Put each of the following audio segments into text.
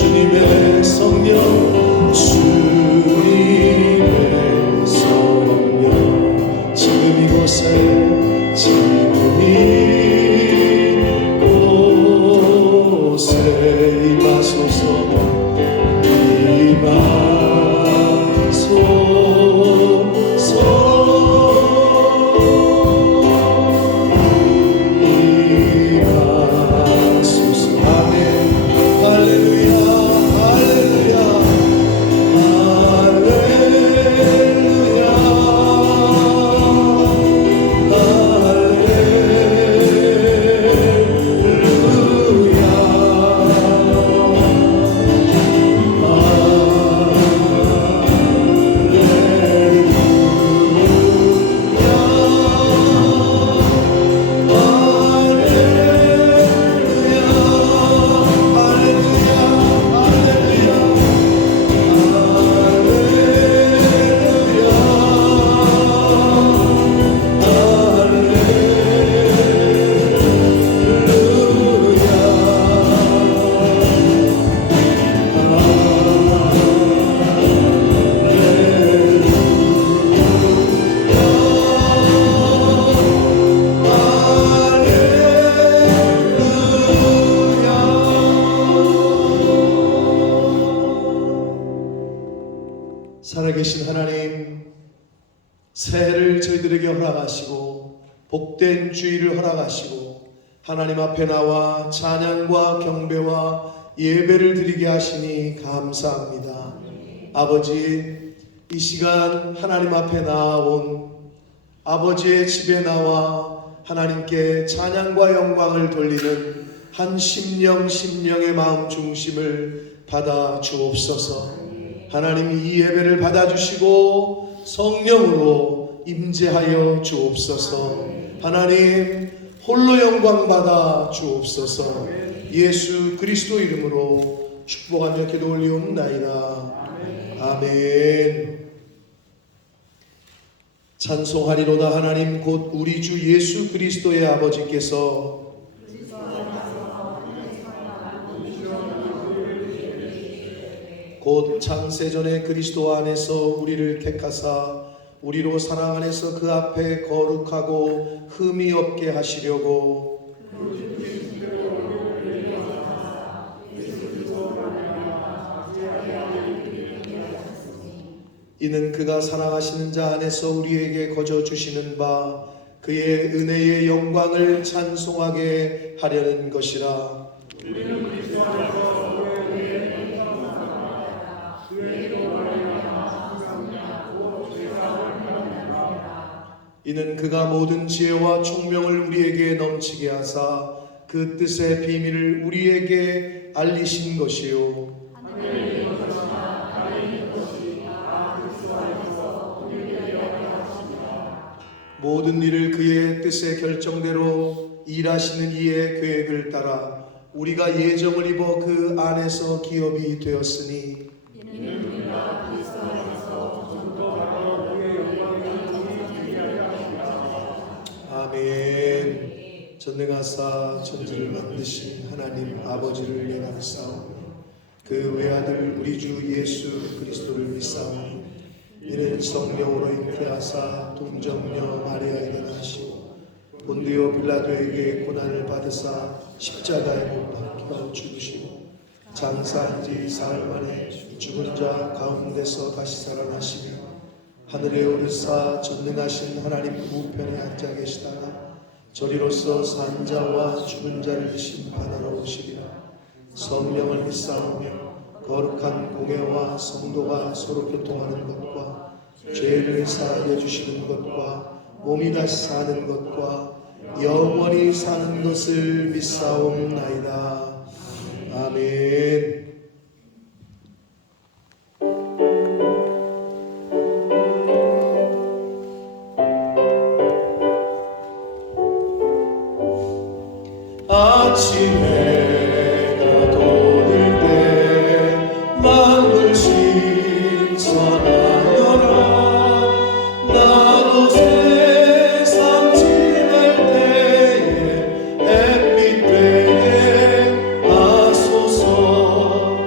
주님의 성령, 주님의 성령, 지금 이곳에, 지금 이곳에 임하소서, 살아계신 하나님, 새해를 저희들에게 허락하시고 복된 주일을 허락하시고 하나님 앞에 나와 찬양과 경배와 예배를 드리게 하시니 감사합니다. 아버지, 이 시간 하나님 앞에 나아온 아버지의 집에 나와 하나님께 찬양과 영광을 돌리는 한 심령의 마음 중심을 받아 주옵소서. 하나님, 이 예배를 받아주시고 성령으로 임재하여 주옵소서. 하나님, 홀로 영광 받아 주옵소서. 예수 그리스도 이름으로 축복하며 기도 올리옵나이다. 아멘. 찬송하리로다. 하나님 곧 우리 주 예수 그리스도의 아버지께서 곧 창세전에 그리스도 안에서 우리를 택하사 우리로 사랑 안에서 그 앞에 거룩하고 흠이 없게 하시려고 이는 그가 사랑하시는 자 안에서 우리에게 거저 주시는 바 그의 은혜의 영광을 찬송하게 하려는 것이라. 이는 그가 모든 지혜와 총명을 우리에게 넘치게 하사 그 뜻의 비밀을 우리에게 알리신 것이요 모든 일을 그의 뜻의 결정대로 일하시는 이의 계획을 따라 우리가 예정을 입어 그 안에서 기업이 되었으니 아멘. 전능하사 천지를 만드신 하나님 아버지를 예감사오며 그 외아들 우리 주 예수 그리스도를 믿사오니 이는 성령으로 잉태하사 동정녀 마리아에게 나시고 본디오 빌라도에게 고난을 받으사 십자가에 못 박혀 죽으시고 장사한 지 사흘 만에 죽은 자 가운데서 다시 살아나시며 하늘에 오르사 전능하신 하나님 우편에 앉아 계시다가 저리로서 산 자와 죽은 자를 심판하러 오시리라. 성령을 믿사오며 거룩한 공회와 성도가 서로 교통하는 것과 죄를 사하여 주시는 것과 몸이 다시 사는 것과 영원히 사는 것을 믿사옵나이다. 아멘. 아침해가 돋을 때 만물 신선하여라. 나도 세상 지날 때에 햇빛 되게 하소서.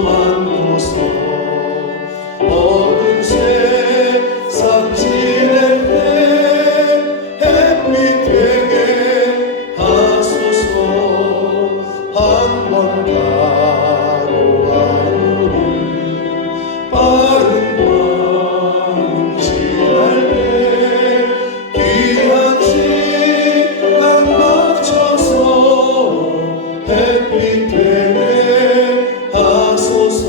많고서 어두운 세상 지낼 때 햇빛 되게 하소서. 한번 가고 하루를 빠른 밤 지날 때 귀한 시간 맞춰서 햇빛 되게 하소서.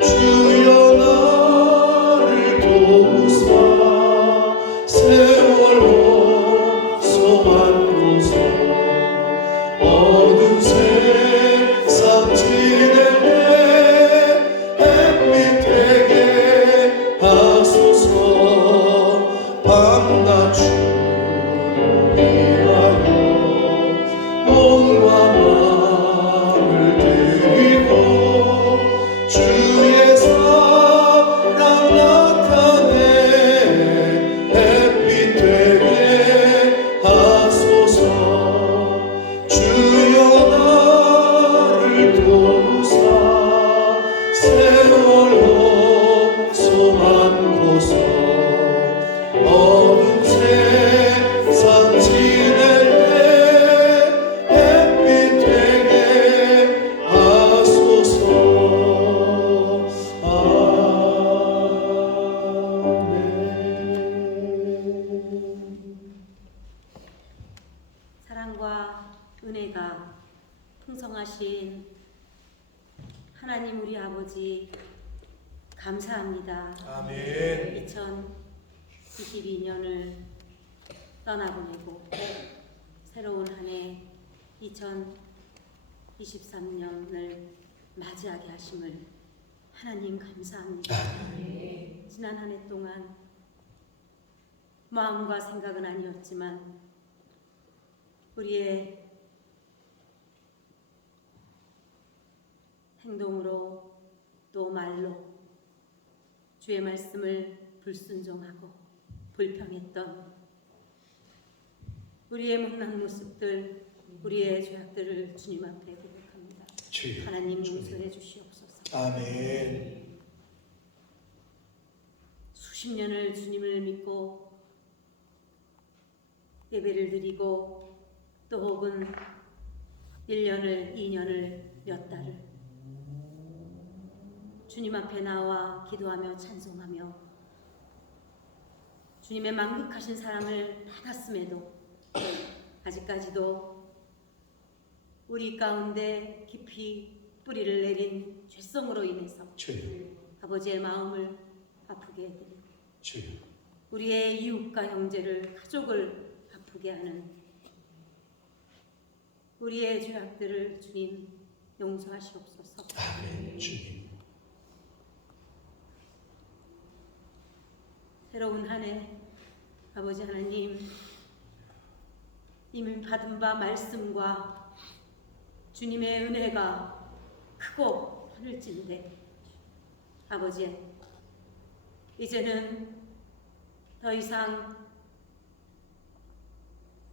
주여 나를 도우사 세월호 소망고서 어두운 세상 지낼 때 햇빛 되게 하소서. 밤낮 주를 위하여 몸과 마음을 드리고 주의 사랑 나타내 햇빛 되게 하소서. 주여 나를 도우사 세월호 소망고서 어두운 세상 지낼 때 햇빛 되게 하소서. 아멘. 사랑과 은혜가 풍성하신 하나님 우리 아버지 감사합니다. 아멘. 2022년을 떠나보내고 새로운 한 해 2023년을 맞이하게 하심을 하나님 감사합니다. 지난 한 해 동안 마음과 생각은 아니었지만 우리의 행동으로 또 말로 주의 말씀을 불순종하고 불평했던 우리의 못난 모습들, 우리의 죄악들을 주님 앞에 고백합니다. 하나님 용서해 주시옵소서. 아멘. 수십 년을 주님을 믿고 예배를 드리고 또 혹은 1년을 2년을 몇 달을 주님 앞에 나와 기도하며 찬송하며 주님의 만극하신 사랑을 받았음에도 아직까지도 우리 가운데 깊이 뿌리를 내린 죄성으로 인해서 아버지의 마음을 아프게 해드리고 우리의 이웃과 형제를 가족을 아프게 하는 우리의 죄악들을 주님 용서하시옵소서. 아멘. 주님. 새로운 한 해 아버지 하나님 이미 받은 바 말씀과 주님의 은혜가 크고 하늘진데 아버지 이제는 더 이상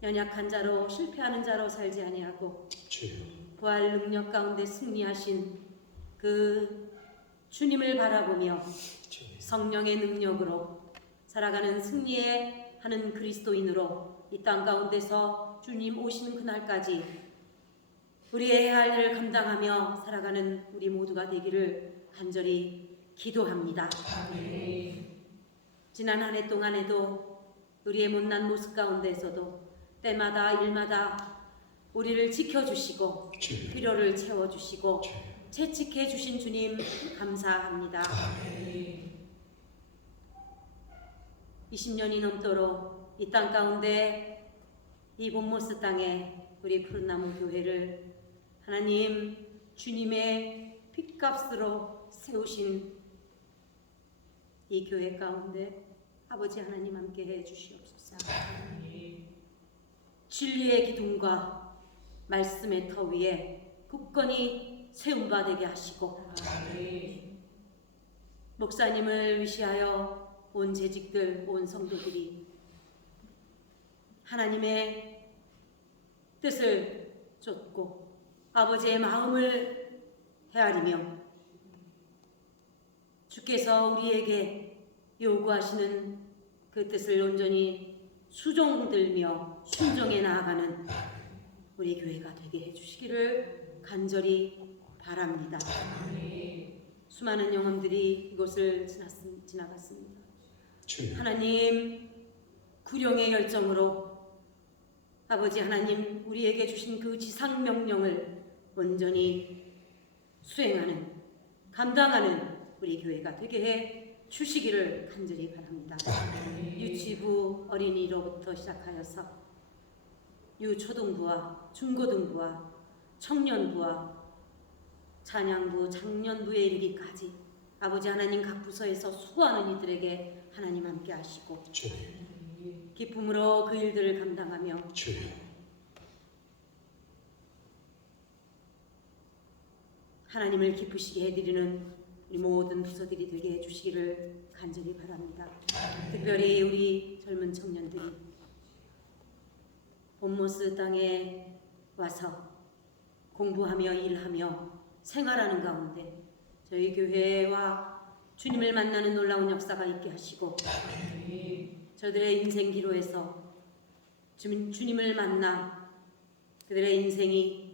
연약한 자로 실패하는 자로 살지 아니하고 부활 능력 가운데 승리하신 그 주님을 바라보며 성령의 능력으로 살아가는 승리에 하는 그리스도인으로 이 땅 가운데서 주님 오시는 그날까지 우리의 해야 할 일을 감당하며 살아가는 우리 모두가 되기를 간절히 기도합니다. 지난 한 해 동안에도 우리의 못난 모습 가운데서도 때마다 일마다 우리를 지켜주시고 필요를 채워주시고 채찍해 주신 주님 감사합니다. 20년이 넘도록 이 땅 가운데 이 본모스 땅에 우리 푸른나무 교회를 하나님 주님의 핏값으로 세우신 이 교회 가운데 아버지 하나님 함께 해 주시옵소서. 진리의 기둥과 말씀의 터 위에 굳건히 세움 바 되게 하시고 목사님을 위시하여 온 재직들, 온 성도들이 하나님의 뜻을 쫓고 아버지의 마음을 헤아리며 주께서 우리에게 요구하시는 그 뜻을 온전히 수종들며 순종해 나아가는 우리 교회가 되게 해주시기를 간절히 바랍니다. 수많은 영혼들이 이곳을 지나갔습니다. 하나님, 구령의 열정으로 아버지 하나님 우리에게 주신 그 지상 명령을 온전히 수행하는, 감당하는 우리 교회가 되게 해 주시기를 간절히 바랍니다. 유치부 어린이로부터 시작하여서 유초등부와 중고등부와 청년부와 찬양부, 장년부에 이르기까지 아버지 하나님 각 부서에서 수고하는 이들에게 하나님 함께 하시고 기쁨으로 그 일들을 감당하며 하나님을 기쁘시게 해드리는 우리 모든 부서들이 되게 해주시기를 간절히 바랍니다. 특별히 우리 젊은 청년들이 본모스 땅에 와서 공부하며 일하며 생활하는 가운데 저희 교회와 주님을 만나는 놀라운 역사가 있게 하시고 저들의 인생 기로에서 주님을 만나 그들의 인생이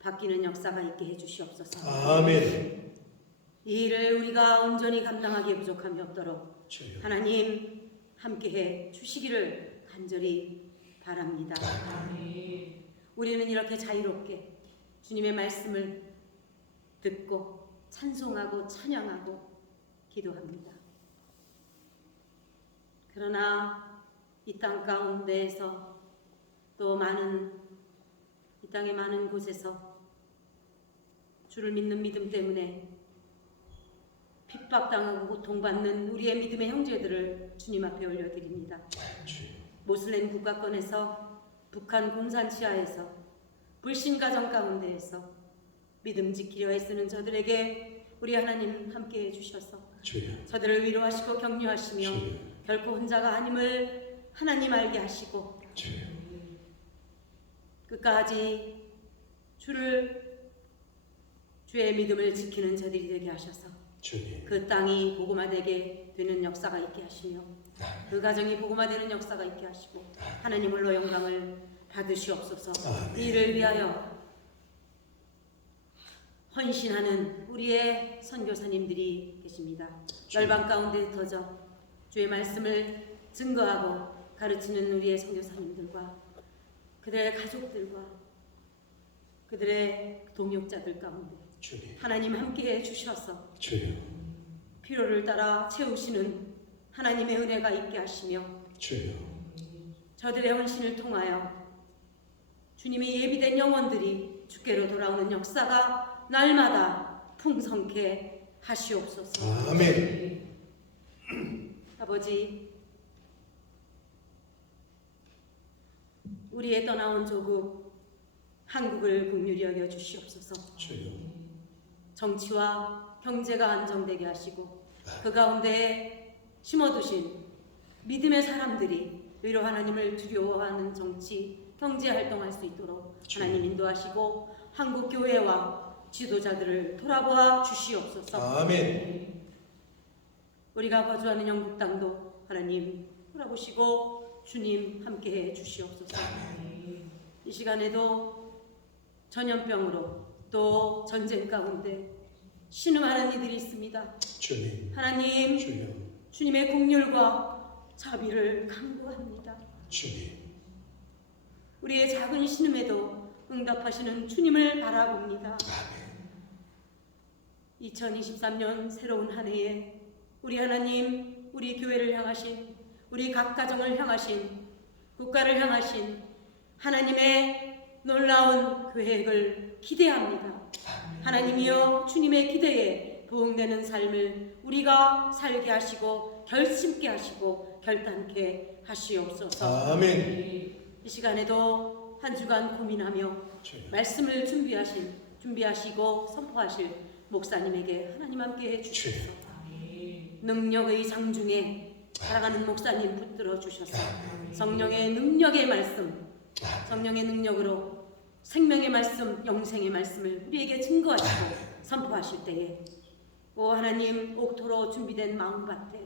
바뀌는 역사가 있게 해주시옵소서. 아멘. 이 일을 우리가 온전히 감당하기에 부족함이 없도록 하나님 함께해 주시기를 간절히 바랍니다. 우리는 이렇게 자유롭게 주님의 말씀을 듣고 찬송하고 찬양하고 기도합니다. 그러나 이 땅 가운데에서 또 이 땅의 많은 곳에서 주를 믿는 믿음 때문에 핍박당하고 고통받는 우리의 믿음의 형제들을 주님 앞에 올려드립니다. 모슬렘 국가권에서 북한 공산 치하에서 불신 가정 가운데에서 믿음 지키려 애쓰는 저들에게 우리 하나님 함께해 주셔서 저들을 위로하시고 격려하시며 결코 혼자가 아님을 하나님 알게 하시고 끝까지 주의 믿음을 지키는 저들이 되게 하셔서 그 땅이 복음화되게 되는 역사가 있게 하시며 그 가정이 복음화되는 역사가 있게 하시고 하나님 홀로 영광을 받으시옵소서. 이 일을 위하여 헌신하는 우리의 선교사님들이 계십니다. 열방 가운데 흩어져 주의 말씀을 증거하고 가르치는 우리의 선교사님들과 그들의 가족들과 그들의 동역자들 가운데 하나님 함께해 주셔서 필요를 따라 채우시는 하나님의 은혜가 있게 하시며 저들의 헌신을 통하여 주님이 예비된 영혼들이 주께로 돌아오는 역사가 날마다 풍성케 하시옵소서. 아멘. 아버지, 우리의 떠나온 조국 한국을 긍휼히 여겨 주시옵소서. 정치와 경제가 안정되게 하시고 그 가운데 심어두신 믿음의 사람들이 의로 하나님을 두려워하는 정치, 경제 활동할 수 있도록 하나님 인도하시고 한국 교회와 지도자들을 돌아보아 주시옵소서. 아멘. 우리가 거주하는 영국 땅도 하나님 돌아보시고 주님 함께해 주시옵소서. 이 시간에도 전염병으로 또 전쟁 가운데 신음하는 이들이 있습니다. 하나님, 주님의 긍휼과 자비를 간구합니다. 우리의 작은 신음에도 응답하시는 주님을 바라봅니다. 2023년 새로운 한 해에 우리 하나님, 우리 교회를 향하신, 우리 각 가정을 향하신, 국가를 향하신 하나님의 놀라운 계획을 기대합니다. 하나님이여, 주님의 기대에 부응되는 삶을 우리가 살게 하시고 결심케 하시고 결단케 하시옵소서. 아멘. 이 시간에도 한 주간 고민하며 말씀을 준비하시고 선포하실 목사님에게 하나님 함께 해주셔서 능력의 장중에 살아가는 목사님 붙들어 주셔서 성령의 능력의 말씀, 성령의 능력으로 생명의 말씀, 영생의 말씀을 우리에게 증거하시고 선포하실 때에 오 하나님 옥토로 준비된 마음밭에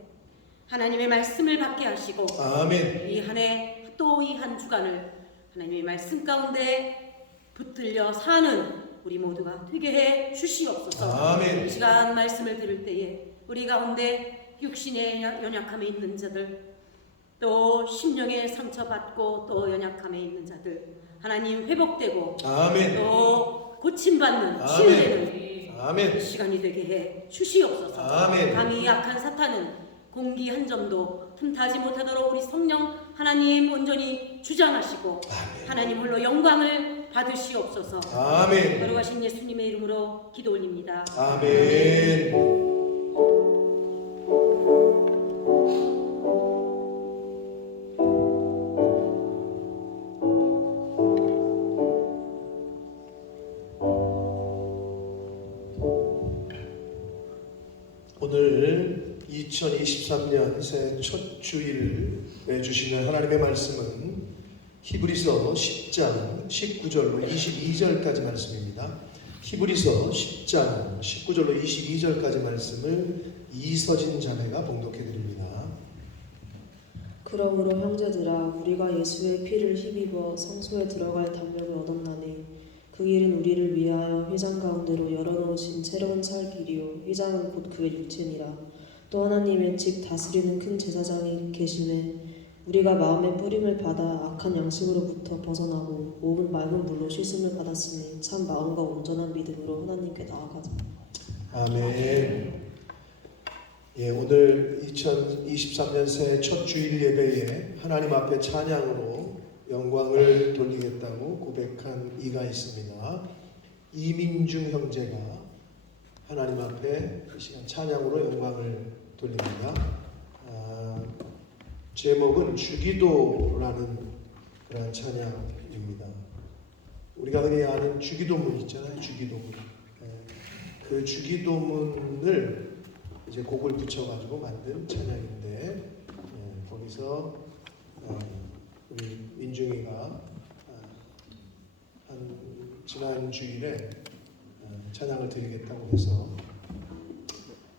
하나님의 말씀을 받게 하시고 아멘. 이 한 해 또 이 한 주간을 하나님의 말씀 가운데 붙들려 사는 우리 모두가 되게 해 주시옵소서. 아멘. 이 시간 말씀을 들을 때에 우리 가운데 육신의 연약함에 있는 자들 또 심령의 상처받고 또 연약함에 있는 자들 하나님 회복되고 아멘. 또 고침받는 아멘. 치유되는 아멘. 시간이 되게 해 주시옵소서. 아멘. 감히 약한 사탄은 공기 한 점도 틈타지 못하도록 우리 성령 하나님 온전히 주장하시고 아멘. 하나님 홀로 영광을 받으시옵소서. 아멘. 걸어가신 예수님의 이름으로 기도 올립니다. 아멘. 오늘 2023년 새해 첫 주일에 주시는 하나님의 말씀은 히브리서 10장 19절로 22절까지 말씀입니다. 히브리서 10장 19절로 22절까지 말씀을 이서진 자매가 봉독해 드립니다. 그러므로 형제들아 우리가 예수의 피를 힘입어 성소에 들어갈 담력을 얻었나니 그 길은 우리를 위하여 휘장 가운데로 열어놓으신 새로운 살 길이요 휘장은 곧 그의 육체니라. 또 하나님의 집 다스리는 큰 제사장이 계심에 우리가 마음의 뿌림을 받아 악한 양식으로부터 벗어나고 몸은 맑은 물로 씻음을 받았으니 참 마음과 온전한 믿음으로 하나님께 나아가자. 아멘. 예, 오늘 2023년 새해 첫 주일 예배에 하나님 앞에 찬양으로 영광을 돌리겠다고 고백한 이가 있습니다. 이민중 형제가 하나님 앞에 이 시간 찬양으로 영광을 돌립니다. 제목은 주기도라는 그런 찬양입니다. 우리가 흔히 아는 주기도문 있잖아요. 주기도문. 그 주기도문을 이제 곡을 붙여가지고 만든 찬양인데 거기서 우리 민중이가 지난 주일에 찬양을 드리겠다고 해서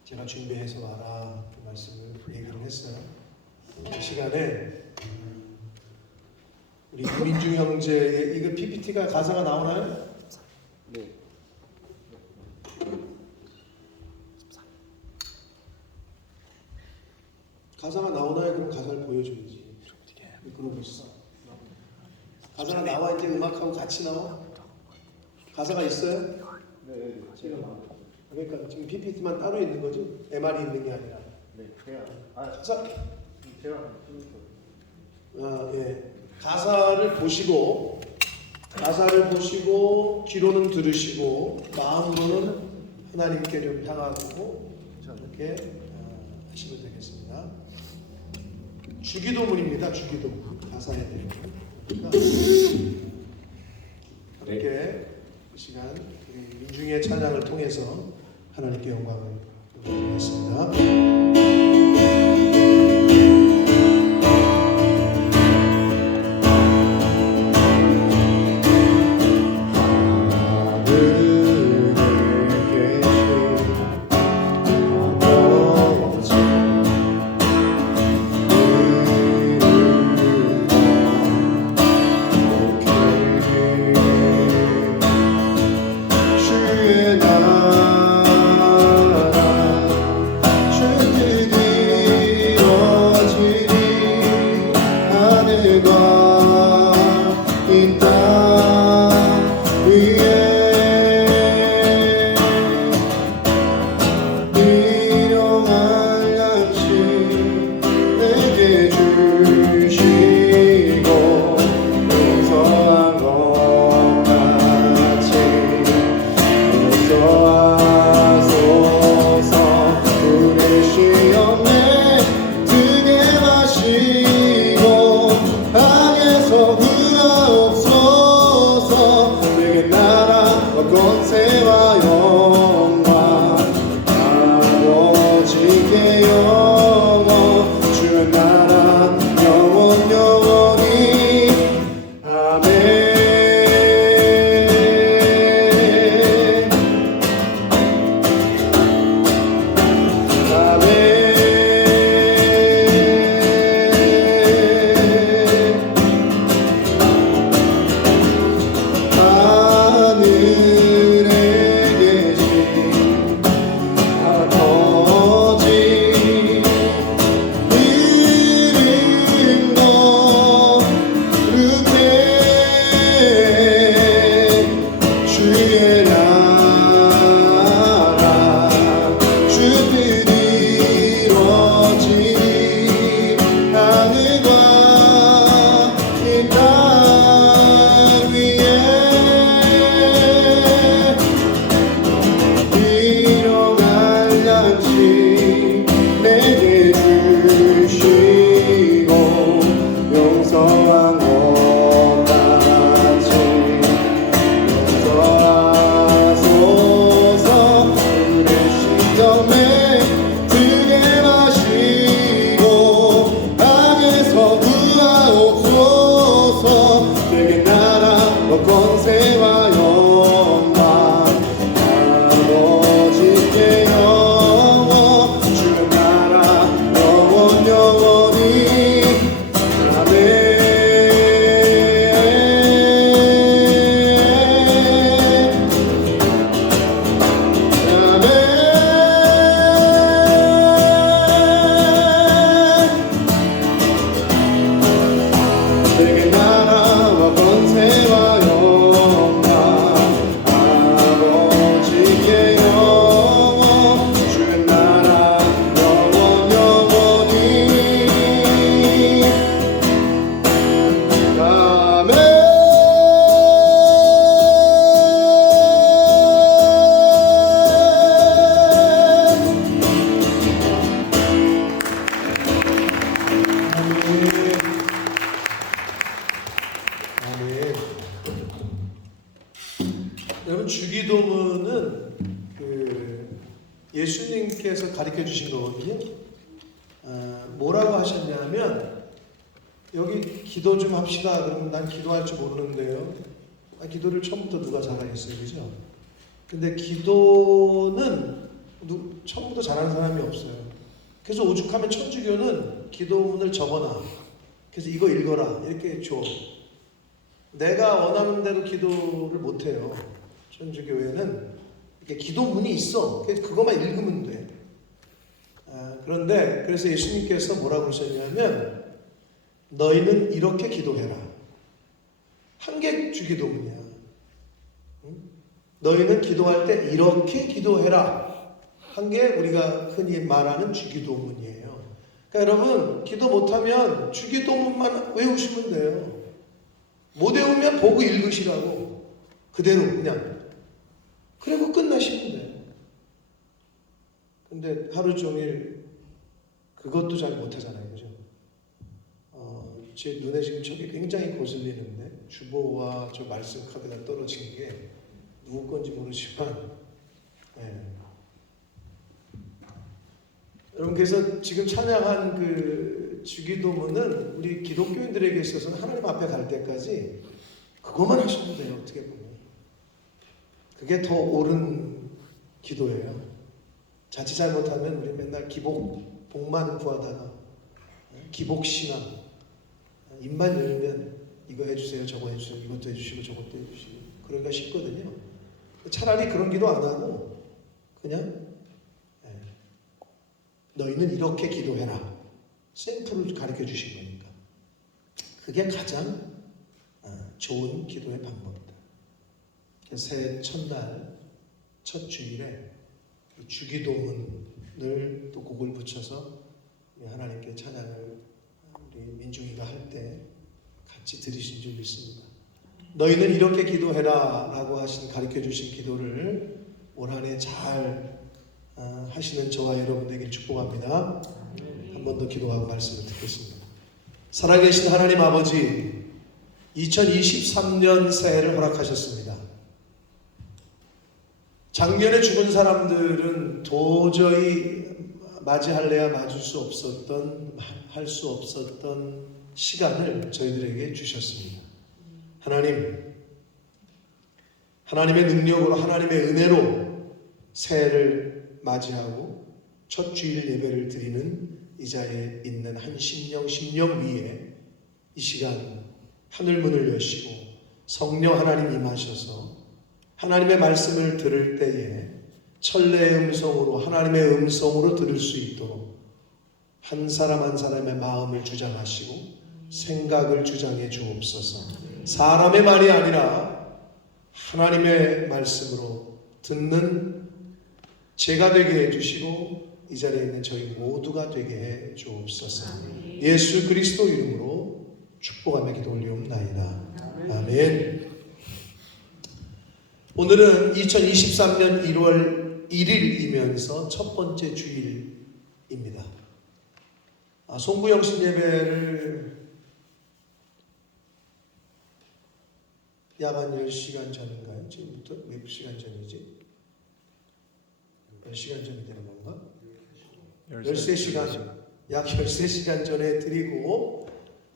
제가 준비해서 와라 그 말씀을 얘기를 했어요. 이 시간에 우리 민중 형제의 이거 PPT가 가사가 나오나요? 네. 가사가 나오나요? 그럼 가사를 보여줘야지. 그러고 있어. 가사가 나와 이제 음악하고 같이 나와? 가사가 있어요? 네, 제가 그러니까 지금 PPT만 따로 있는 거지? MR이 있는 게 아니라. 네, 제가 가사? 제가 예. 가사를 보시고 귀로는 들으시고 마음으로는 하나님께 좀 향하고 이렇게 하시면 되겠습니다. 주기도문입니다. 주기도문 가사에 대해 이렇게 이 시간 우리 민중의 찬양을 통해서 하나님께 영광을 드리겠습니다. 여러분 주기도문은 예수님께서 가르쳐 주신 거거든요. 뭐라고 하셨냐면 여기 기도 좀 합시다. 그러면 난 기도할 줄 모르는데요. 기도를 처음부터 누가 잘하겠어요, 그죠? 근데 기도는 처음부터 잘하는 사람이 없어요. 그래서 오죽하면 천주교는 기도문을 적어놔. 그래서 이거 읽어라 이렇게 줘. 내가 원하는 대로 기도를 못해요. 천주교회는 이렇게 기도문이 있어. 그것만 읽으면 돼. 그런데 그래서 예수님께서 뭐라고 그러셨냐면 너희는 이렇게 기도해라. 한 개 주기도문이야. 너희는 기도할 때 이렇게 기도해라. 한 게 우리가 흔히 말하는 주기도문이에요. 그러니까 여러분 기도 못하면 주기도문만 외우시면 돼요. 못 외우면 보고 읽으시라고. 그대로 그냥. 그리고 끝나시면 돼요. 근데 하루 종일 그것도 잘 못하잖아요. 그죠? 제 눈에 지금 저게 굉장히 거슬리는데 주보와 저 말씀 카드가 떨어진 게 누구 건지 모르지만 여러분 그래서 지금 찬양한 그 주기도문은 우리 기독교인들에게 있어서는 하나님 앞에 갈 때까지 그것만 하셔도 돼요. 어떻게 보면 그게 더 옳은 기도예요. 자칫 잘못하면 우리 맨날 복만 구하다가 기복신앙 입만 열면 이거 해주세요 저거 해주세요 이것도 해주시고 저것도 해주시고 그러기가 쉽거든요. 차라리 그런 기도 안 하고 그냥 너희는 이렇게 기도해라. 샘플을 가르쳐 주신 거니까 그게 가장 좋은 기도의 방법이다. 새해 첫날 첫 주일에 주기도문을 또 곡을 붙여서 하나님께 찬양을 우리 민중이가 할 때 같이 들으신 줄 믿습니다. 너희는 이렇게 기도해라 라고 가르쳐 주신 기도를 올 한 해 잘 하시는 저와 여러분 되길 축복합니다. 한 번 더 기도하고 말씀을 듣겠습니다. 살아계신 하나님 아버지, 2023년 새해를 허락하셨습니다. 작년에 죽은 사람들은 도저히 맞이할래야 맞을 수 없었던, 할 수 없었던 시간을 저희들에게 주셨습니다. 하나님, 하나님의 능력으로, 하나님의 은혜로 새해를 맞이하고 첫 주일 예배를 드리는 이 자리에 있는 한 심령 위에 이 시간 하늘문을 여시고 성령 하나님 임하셔서 하나님의 말씀을 들을 때에 천래의 음성으로 하나님의 음성으로 들을 수 있도록 한 사람 한 사람의 마음을 주장하시고 생각을 주장해 주옵소서. 사람의 말이 아니라 하나님의 말씀으로 듣는 제가 되게 해주시고 이 자리에 있는 저희 모두가 되게 해 주옵소서. 예수 그리스도 이름으로 축복하며 기도 올리옵나이다. 아멘. 오늘은 2023년 1월 1일이면서 첫 번째 주일입니다. 송구영신 예배를 약 한 10시간 전인가요? 지금부터 몇 시간 전이지? 몇 시간 전이 되는 건가? 13시간, 약 13시간 전에 드리고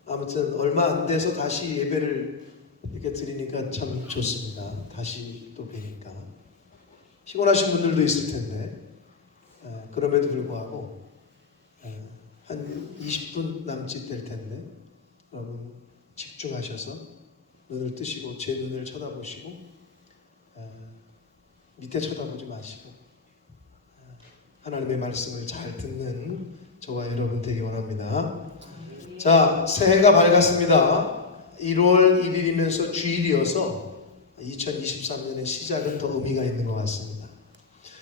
아무튼 얼마 안 돼서 다시 예배를 이렇게 드리니까 참 좋습니다. 다시 또 뵈니까 피곤하신 분들도 있을 텐데 그럼에도 불구하고 한 20분 남짓 될 텐데 여러분 집중하셔서 눈을 뜨시고 제 눈을 쳐다보시고 밑에 쳐다보지 마시고 하나님의 말씀을 잘 듣는 저와 여러분 되기 원합니다. 자, 새해가 밝았습니다. 1월 1일이면서 주일이어서 2023년의 시작은 더 의미가 있는 것 같습니다.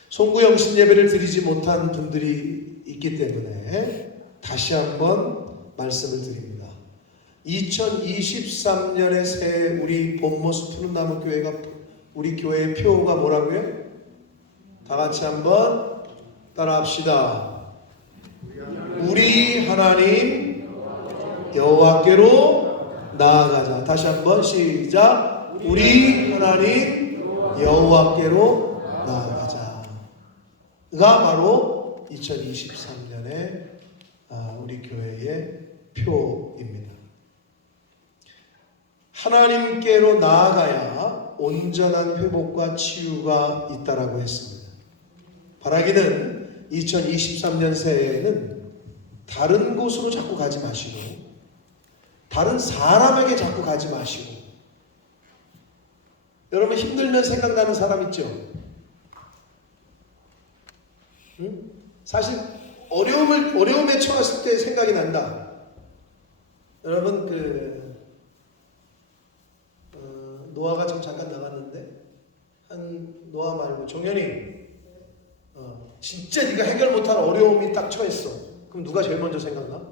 송구영신 예배를 드리지 못한 분들이 있기 때문에 다시 한번 말씀을 드립니다. 2023년의 새해 우리 본모습 푸른나무 교회가 우리 교회의 표가 뭐라고요? 다 같이 한번 따라합시다. 우리 하나님 여호와께로 나아가자. 다시 한번 시작. 우리 하나님 여호와께로 나아가자가 바로 2023년의 우리 교회의 표입니다. 하나님께로 나아가야 온전한 회복과 치유가 있다라고 했습니다. 바라기는 2023년 새해에는 다른 곳으로 자꾸 가지 마시고 다른 사람에게 자꾸 가지 마시고 여러분 힘들면 생각나는 사람 있죠? 응? 사실 어려움에 처했을 때 생각이 난다. 여러분 노아가 지금 잠깐 나갔는데 노아 말고 종현이 진짜 네가 해결 못할 어려움이 딱 처했어. 그럼 누가 제일 먼저 생각나?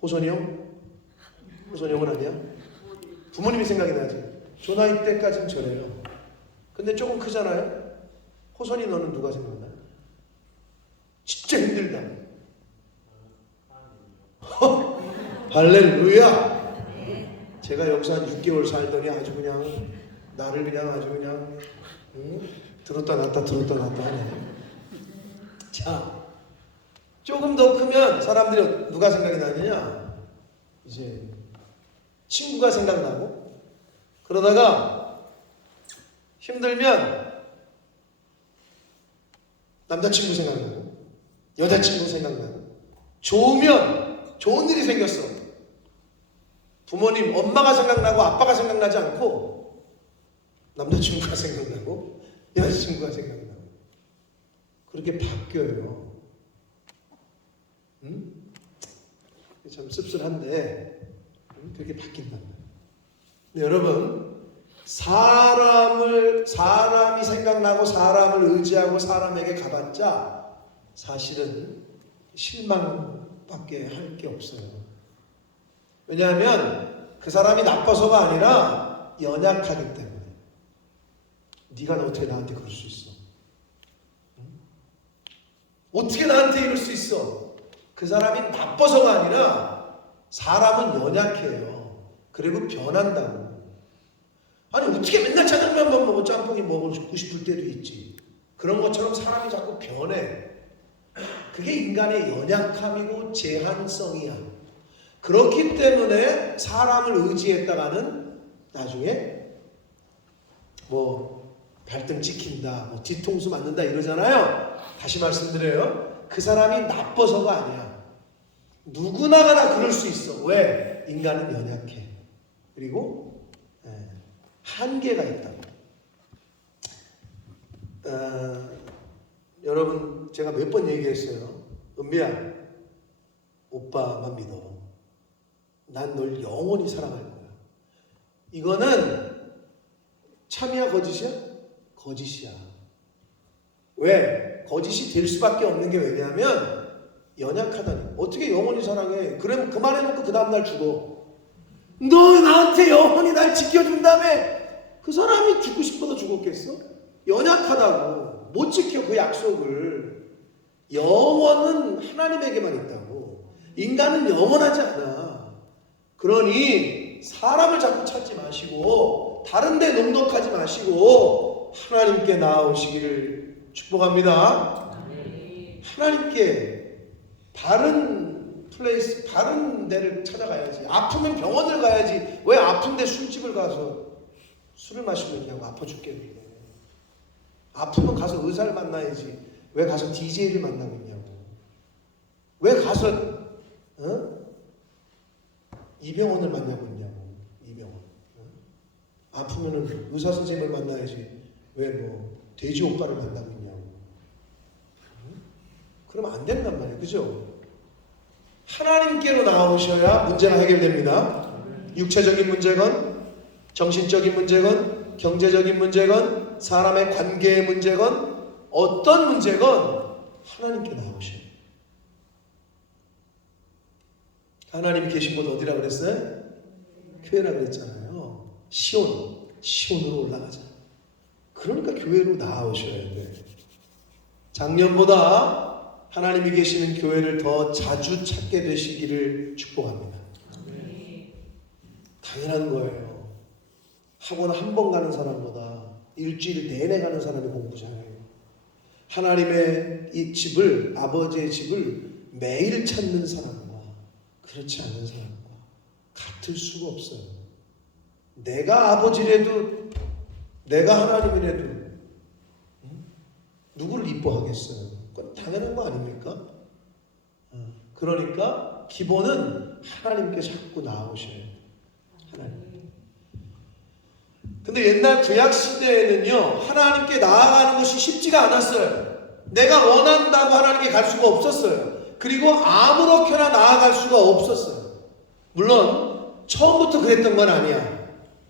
호선이 형? 호선이 형은 아니야? 부모님이 생각이 나지. 저 나이 때까지는 저래요. 근데 조금 크잖아요? 호선이 너는 누가 생각나? 진짜 힘들다. 할렐루야! 제가 여기서 한 6개월 살더니 아주 그냥 나를 그냥 아주 그냥 들었다 놨다 들었다 놨다 하네. 자, 조금 더 크면 사람들이 누가 생각이 나느냐? 이제 친구가 생각나고 그러다가 힘들면 남자친구 생각나고 여자친구 생각나고 좋으면 좋은 일이 생겼어. 부모님, 엄마가 생각나고 아빠가 생각나지 않고 남자친구가 생각나고 여자친구가 생각나고 그렇게 바뀌어요. 응? 참 씁쓸한데 그렇게 바뀐단 말이에요. 근데 여러분 사람이 생각나고 사람을 의지하고 사람에게 가봤자 사실은 실망밖에 할 게 없어요. 왜냐하면 그 사람이 나빠서가 아니라 연약하기 때문에. 네가 어떻게 나한테 그럴 수 있어? 응? 어떻게 나한테 이럴 수 있어? 그 사람이 나빠서가 아니라 사람은 연약해요. 그리고 변한다고. 아니 어떻게 맨날 짜장면만 먹고 짬뽕이 먹고 싶을 때도 있지. 그런 것처럼 사람이 자꾸 변해. 그게 인간의 연약함이고 제한성이야. 그렇기 때문에 사람을 의지했다가는 나중에 발등 찍힌다, 뒤통수 맞는다 이러잖아요. 다시 말씀드려요. 그 사람이 나빠서가 아니야. 누구나가 다 그럴 수 있어. 왜? 인간은 연약해. 그리고 한계가 있다고. 여러분 제가 몇 번 얘기했어요. 은비야, 오빠만 믿어. 난 널 영원히 사랑할 거야. 이거는 참이야 거짓이야? 거짓이야. 왜? 거짓이 될 수밖에 없는 게 왜냐하면 연약하다니. 어떻게 영원히 사랑해? 그럼 그만해놓고 그 다음날 죽어. 너 나한테 영원히 날 지켜준 다음에 그 사람이 죽고 싶어서 죽었겠어? 연약하다고. 못 지켜 그 약속을. 영원은 하나님에게만 있다고. 인간은 영원하지 않아. 그러니 사람을 자꾸 찾지 마시고 다른 데 농덕하지 마시고 하나님께 나아오시기를 축복합니다. 하나님께 바른 플레이스, 바른 데를 찾아가야지. 아프면 병원을 가야지. 왜 아픈데 술집을 가서 술을 마시고 있냐고. 아파 죽겠는데. 아프면 가서 의사를 만나야지. 왜 가서 DJ를 만나고 있냐고. 왜 가서 이병헌을 만나고 있냐고. 이병헌. 아프면은 의사 선생님을 만나야지. 왜 돼지 오빠를 만나고 있냐고. 그러면 안 된단 말이에요. 그죠? 하나님께로 나오셔야 문제가 해결됩니다. 육체적인 문제건 정신적인 문제건 경제적인 문제건 사람의 관계의 문제건 어떤 문제건 하나님께 나오셔요. 하나님이 계신 곳 어디라 그랬어요? 교회라 그랬잖아요. 시온으로 올라가자. 그러니까 교회로 나아오셔야 돼. 작년보다 하나님이 계시는 교회를 더 자주 찾게 되시기를 축복합니다. 당연한 거예요. 학원 한 번 가는 사람보다 일주일 내내 가는 사람이 공부 잘해요. 하나님의 이 집을, 아버지의 집을 매일 찾는 사람과 그렇지 않은 사람과 같을 수가 없어요. 내가 아버지라도, 내가 하나님이라도 누구를 이뻐하겠어요? 그건 당연한 거 아닙니까? 그러니까 기본은 하나님께 자꾸 나오셔야 돼요. 하나님. 근데 옛날 구약 시대에는요, 하나님께 나아가는 것이 쉽지가 않았어요. 내가 원한다고 하나님께 갈 수가 없었어요. 그리고 아무렇게나 나아갈 수가 없었어요. 물론 처음부터 그랬던 건 아니야.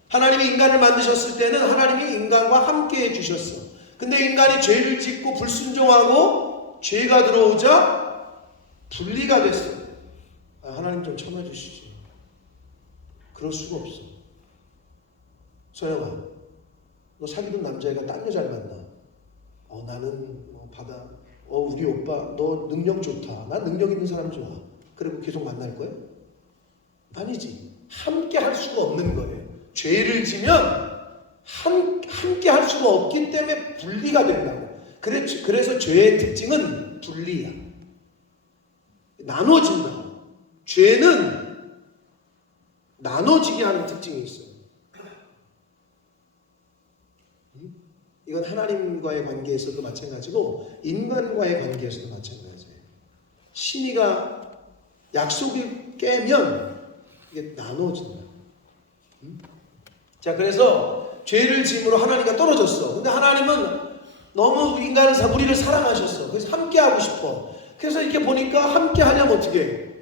하나님이 인간을 만드셨을 때는 하나님이 인간과 함께 해주셨어. 근데 인간이 죄를 짓고 불순종하고 죄가 들어오자 분리가 됐어. 하나님 좀 참아주시지. 그럴 수가 없어. 소영아, 너 사귀던 남자애가 딴 여자를 만나. 나는 받아. 우리 오빠 너 능력 좋다. 난 능력 있는 사람 좋아. 그리고 계속 만날 거야? 아니지. 함께 할 수가 없는 거예요. 죄를 지면 함께 할 수가 없기 때문에 분리가 된다고. 그래서 죄의 특징은 분리야. 나눠진다. 죄는 나눠지게 하는 특징이 있어요. 이건 하나님과의 관계에서도 마찬가지고 인간과의 관계에서도 마찬가지예요. 신이가 약속을 깨면 이게 나눠진다. 자, 그래서 죄를 지음으로 하나님과 떨어졌어. 근데 하나님은 너무 우리를 사랑하셨어. 그래서 함께 하고 싶어. 그래서 이렇게 보니까 함께 하려면 어떻게 해?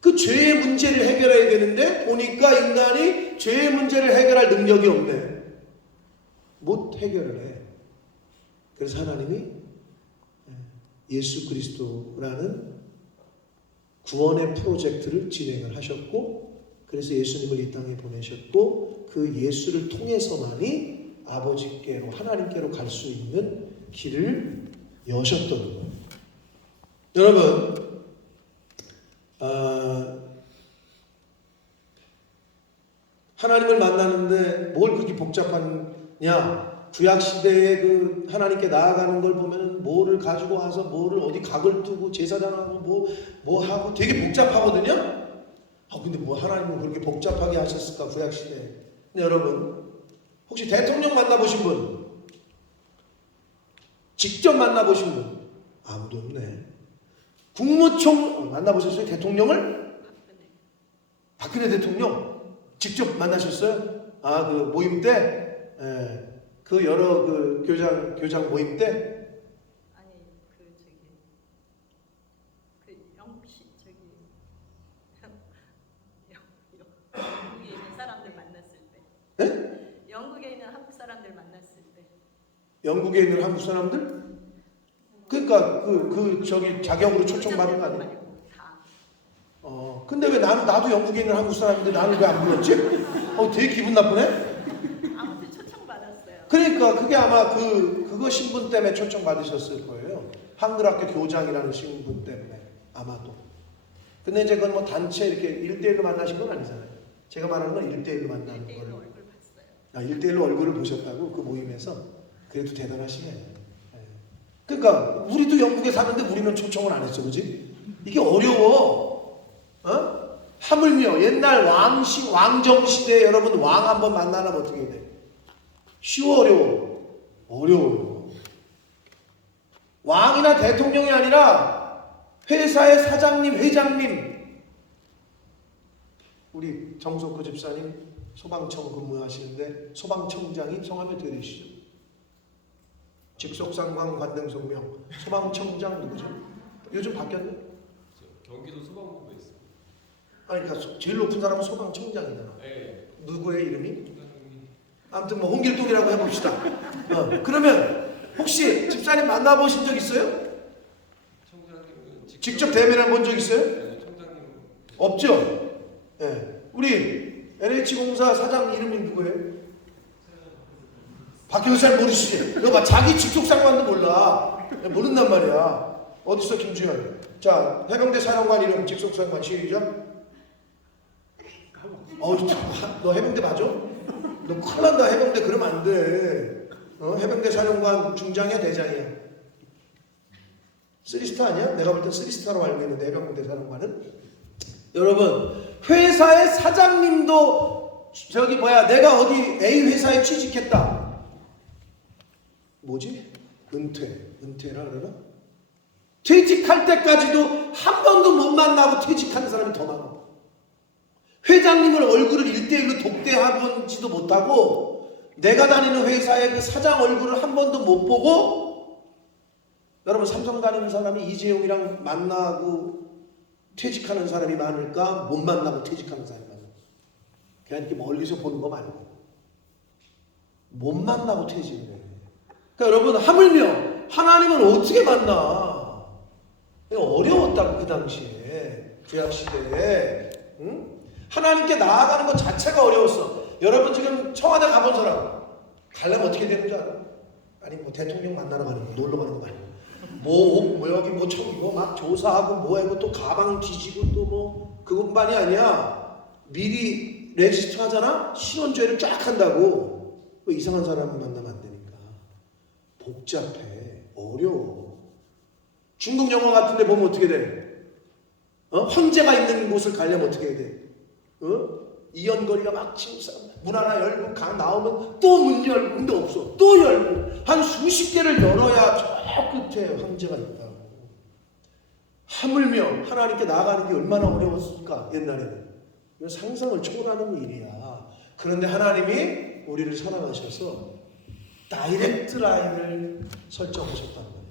그 죄의 문제를 해결해야 되는데 보니까 인간이 죄의 문제를 해결할 능력이 없네. 못 해결을 해. 그래서 하나님이 예수 그리스도라는 구원의 프로젝트를 진행을 하셨고, 그래서 예수님을 이 땅에 보내셨고, 그 예수를 통해서만이 아버지께로, 하나님께로 갈 수 있는 길을 여셨던 거예요. 여러분, 하나님을 만나는데 뭘 그렇게 복잡하냐? 구약시대에 그 하나님께 나아가는 걸 보면 뭐를 가지고 와서 뭐를 어디 각을 두고 제사장하고 뭐 하고 되게 복잡하거든요. 근데 뭐 하나님은 그렇게 복잡하게 하셨을까 구약시대에. 근데 여러분 혹시 대통령 만나보신 분? 직접 만나보신 분? 아무도 없네. 국무총 만나보셨어요? 대통령을? 박근혜 대통령 직접 만나셨어요? 그 모임 때? 그 여러 그 교장 모임 때? 아니 영국에 있는 사람들 만났을 때. 네? 영국에 있는 한국 사람들 만났을 때. 영국에 있는 한국 사람들? 그러니까 저기 자격으로 초청받은 거 아니에요? 말고 다. 근데 왜 나도 영국에 있는 한국 사람인데 나는 왜 안 불렀지? 되게 기분 나쁘네? 아무튼 초청받았어요. 그러니까 그게 아마 그거 신분 때문에 초청받으셨을 거예요. 한글학교 교장이라는 신분 때문에 아마도. 근데 이제 그건 뭐 단체 이렇게 1대1로 만나신 건 아니잖아요. 제가 말하는 건 1대1로 만나는 1대1로 거예요. 얼굴 봤어요. 1대1로 얼굴을 보셨다고? 그 모임에서? 그래도 대단하시네. 그러니까 우리도 영국에 사는데 우리는 초청을 안 했어, 그지? 이게 어려워. 하물며 옛날 왕정시대에 여러분 왕 한번 만나려면 어떻게 돼? 쉬워, 어려워? 어려워요. 왕이나 대통령이 아니라 회사의 사장님, 회장님, 우리 정석구 집사님 소방청 근무하시는데 소방청장이 성함이 어떻게 되시죠? 직속상관 관등성명 소방청장 누구죠? 요즘 바뀌었네? 경기도 소방본부에 있어요. 그러니까 제일 높은 사람은 소방청장이잖아. 네. 누구의 이름이? 아무튼 뭐 홍길동이라고 해봅시다. 그러면 혹시 집사님 만나보신 적 있어요? 청장님은 직접 대면해 본 적 있어요? 네, 청장님 없죠? 우리 NH공사 사장 이름이 누구예요? 박형수 잘 모르시지? 이거 봐, 자기 직속상관도 몰라. 모른단 말이야. 어딨어 김주현? 자, 해병대 사령관 이름 직속상관 시작. 너 해병대 맞아? 너 큰일 난다. 해병대 그러면 안 돼. 해병대 사령관 중장이야 대장이야? 3스타 아니야? 내가 볼 땐 3스타로 알고 있는데 해병대 사령관은. 여러분 회사의 사장님도 내가 어디 A 회사에 취직했다. 뭐지? 은퇴라 그러나? 퇴직할 때까지도 한 번도 못 만나고 퇴직하는 사람이 더 많아. 회장님을 얼굴을 1대1로 독대해보지도 못하고 내가 다니는 회사의 그 사장 얼굴을 한 번도 못 보고, 여러분 삼성 다니는 사람이 이재용이랑 만나고 퇴직하는 사람이 많을까? 못 만나고 퇴직하는 사람이 많을까? 그냥 이렇게 멀리서 보는 거 말고 못 만나고 퇴직을 해. 그러니까 여러분 하물며 하나님을 어떻게 만나? 어려웠다고 그 당시에 구약시대에. 하나님께 나아가는 것 자체가 어려웠어. 여러분 지금 청와대 가본 사람 가려면 어떻게 되는 줄 알아? 아니 뭐 대통령 만나러 가는 거, 놀러 가는 거 아니야. 뭐 여기 뭐 이거 막 조사하고 뭐하고 또 가방 뒤지고 또 뭐 그것만이 아니야. 미리 레지스트 하잖아. 신원조회를 쫙 한다고. 이상한 사람을 만나면 안 되니까. 복잡해. 어려워. 중국 영화 같은 데 보면 어떻게 돼? 황제가 있는 곳을 가려면 어떻게 해야 돼? 이연거리가 막 치고 문 하나 열고 강 나오면 또 문 열고 근데 없어. 또 열고 한 수십 개를 열어야 저 끝에 황제가 있다고. 하물며 하나님께 나아가는 게 얼마나 어려웠을까 옛날에는. 이건 상상을 초월하는 일이야. 그런데 하나님이 우리를 사랑하셔서 다이렉트 라인을 설정하셨다는 거예요.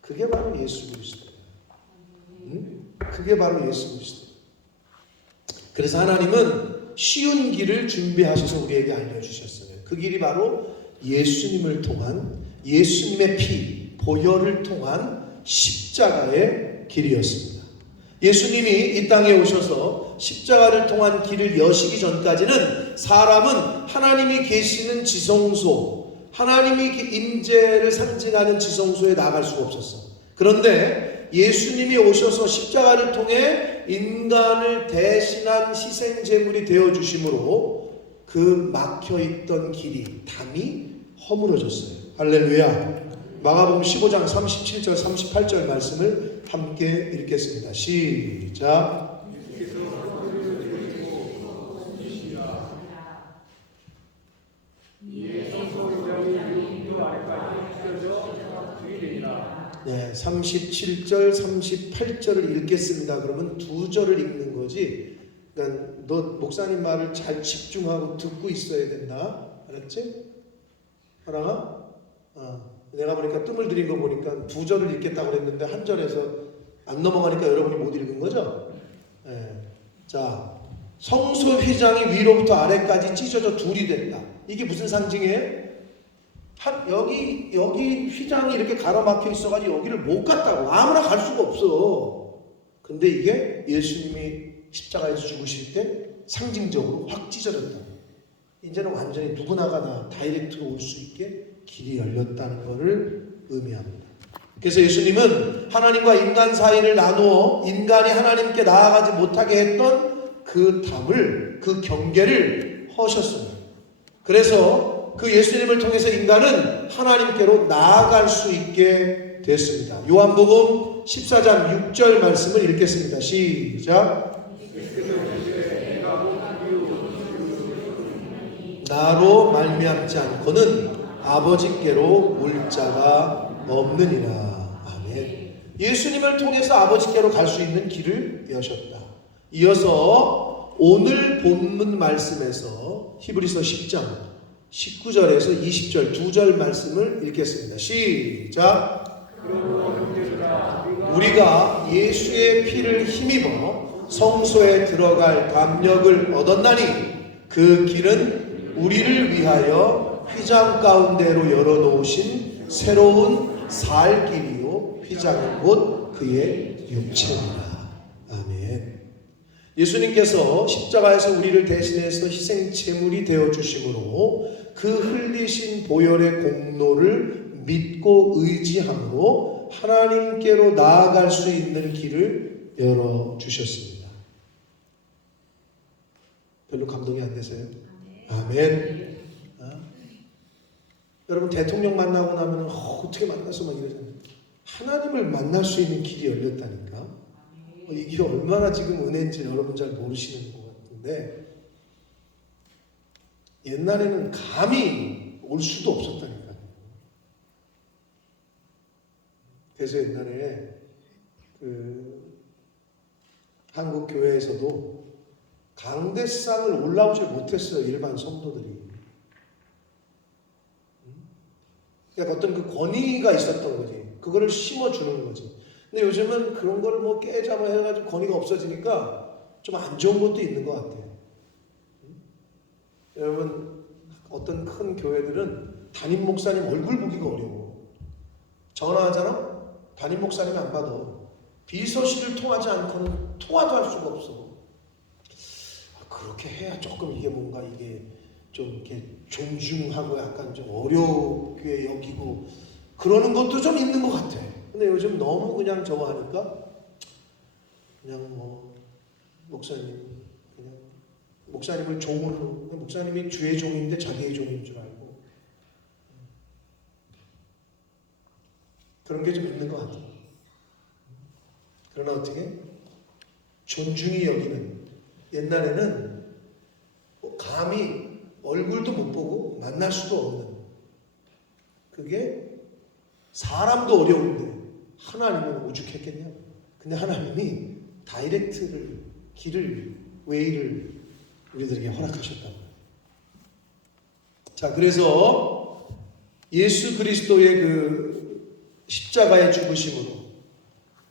그게 바로 예수 그리스도예요. 그게 바로 예수 그리스도. 그래서 하나님은 쉬운 길을 준비하셔서 우리에게 알려주셨어요. 그 길이 바로 예수님을 통한, 예수님의 피, 보혈을 통한 십자가의 길이었습니다. 예수님이 이 땅에 오셔서 십자가를 통한 길을 여시기 전까지는 사람은 하나님이 계시는 지성소, 하나님이 임재를 상징하는 지성소에 나갈 수가 없었어. 그런데 예수님이 오셔서 십자가를 통해 인간을 대신한 희생제물이 되어주심으로 그 막혀있던 길이, 담이 허물어졌어요. 할렐루야. 마가복음 15장 37절 38절 말씀을 함께 읽겠습니다. 시작. 네, 37절, 38절을 읽겠습니다. 그러면 두 절을 읽는 거지. 그러니까 너 목사님 말을 잘 집중하고 듣고 있어야 된다. 알았지? 하랑아? 내가 보니까 뜸을 들인 거 보니까 두 절을 읽겠다고 그랬는데 한 절에서 안 넘어가니까 여러분이 못 읽은 거죠? 네. 자, 성소 휘장이 위로부터 아래까지 찢어져 둘이 됐다. 이게 무슨 상징이에요? 여기 휘장이 이렇게 가로막혀 있어가지고 여기를 못 갔다고. 아무나 갈 수가 없어. 근데 이게 예수님이 십자가에서 죽으실 때 상징적으로 확 찢어졌다. 이제는 완전히 누구나가 다 다이렉트로 올 수 있게 길이 열렸다는 것을 의미합니다. 그래서 예수님은 하나님과 인간 사이를 나누어 인간이 하나님께 나아가지 못하게 했던 그 담을, 그 경계를 허셨습니다. 그래서 그 예수님을 통해서 인간은 하나님께로 나아갈 수 있게 됐습니다. 요한복음 14장 6절 말씀을 읽겠습니다. 시작. 나로 말미암지 않고는 아버지께로 올 자가 없느니라. 아멘. 예수님을 통해서 아버지께로 갈 수 있는 길을 여셨다. 이어서 오늘 본문 말씀에서 히브리서 10장 19절에서 20절 두 절 말씀을 읽겠습니다. 시작. 우리가 예수의 피를 힘입어 성소에 들어갈 담력을 얻었나니 그 길은 우리를 위하여 휘장 가운데로 열어놓으신 새로운 살 길이요 휘장은 곧 그의 육체니라. 아멘. 예수님께서 십자가에서 우리를 대신해서 희생제물이 되어주심으로 그 흘리신 보혈의 공로를 믿고 의지함으로 하나님께로 나아갈 수 있는 길을 열어주셨습니다. 별로 감동이 안 되세요? 아멘. 여러분 대통령 만나고 나면 어떻게 만났어 막 이러잖아요. 하나님을 만날 수 있는 길이 열렸다니까. 이게 얼마나 지금 은혜인지 여러분 잘 모르시는 것 같은데, 옛날에는 감히 올 수도 없었다니까요. 그래서 옛날에 한국 교회에서도 강대상을 올라오질 못했어요, 일반 성도들이. 그러니까 어떤 그 권위가 있었던 거지. 그거를 심어주는 거지. 근데 요즘은 그런 걸 뭐 깨자마 해가지고 권위가 없어지니까 좀 안 좋은 것도 있는 것 같아요. 여러분, 어떤 큰 교회들은 담임 목사님 얼굴 보기가 어려워. 전화하잖아? 담임 목사님이 안 받아. 비서실을 통하지 않고는 통화도 할 수가 없어. 그렇게 해야 조금 이게 뭔가 이게 좀 이렇게 존중하고 약간 좀 어렵게 여기고 그러는 것도 좀 있는 것 같아. 근데 요즘 너무 그냥 저거 하니까 그냥 뭐 목사님 그냥 목사님을 종으로, 목사님이 주의 종인데 자기의 종인 줄 알고 그런 게 좀 있는 것 같아요. 그러나 어떻게 존중이 여기는, 옛날에는 감히 얼굴도 못 보고 만날 수도 없는, 그게 사람도 어려운데 하나님은 오죽했겠냐. 근데 하나님이 다이렉트를, 길을, 웨이를 우리들에게 허락하셨다는 거예요. 자, 그래서 예수 그리스도의 그 십자가의 죽으심으로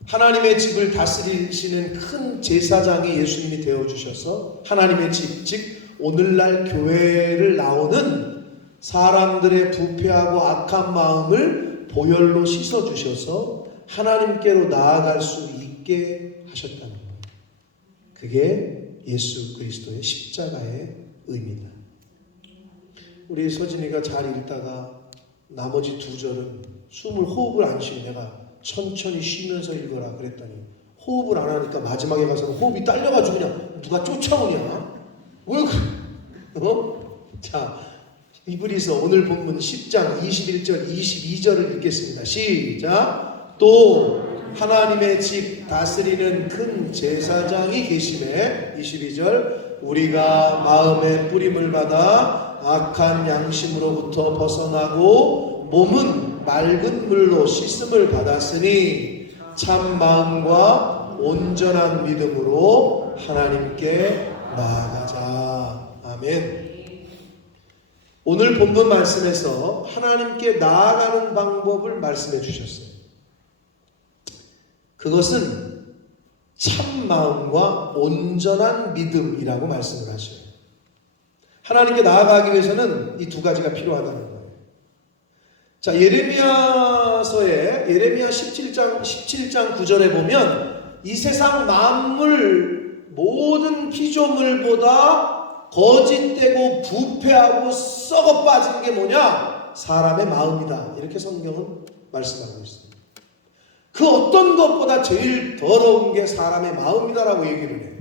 하나님의 집을 다스리시는 큰 제사장이 예수님이 되어주셔서 하나님의 집, 즉 오늘날 교회를 나오는 사람들의 부패하고 악한 마음을 보혈로 씻어주셔서 하나님께로 나아갈 수 있게 하셨다는 거예요. 그게 예수 그리스도의 십자가의 의미다. 우리 서진이가 잘 읽다가 나머지 두 절은 호흡을 안 쉬고 내가 천천히 쉬면서 읽어라 그랬더니 호흡을 안 하니까 마지막에 가서는 호흡이 딸려가지고 그냥 누가 쫓아오냐? 왜 그래? 자, 히브리서 오늘 본문 10장 21절 22절을 읽겠습니다. 시작. 또 하나님의 집 다스리는 큰 제사장이 계심에 22절 우리가 마음의 뿌림을 받아 악한 양심으로부터 벗어나고 몸은 맑은 물로 씻음을 받았으니 참 마음과 온전한 믿음으로 하나님께 나아가자. 아멘. 오늘 본문 말씀에서 하나님께 나아가는 방법을 말씀해 주셨어요. 그것은 참 마음과 온전한 믿음이라고 말씀을 하셔요. 하나님께 나아가기 위해서는 이 두 가지가 필요하다는 거예요. 자, 예레미야 17장 9절에 보면 이 세상 만물 모든 피조물보다 거짓되고 부패하고 썩어 빠진 게 뭐냐? 사람의 마음이다. 이렇게 성경은 말씀하고 있습니다. 그 어떤 것보다 제일 더러운 게 사람의 마음이다라고 얘기를 해요.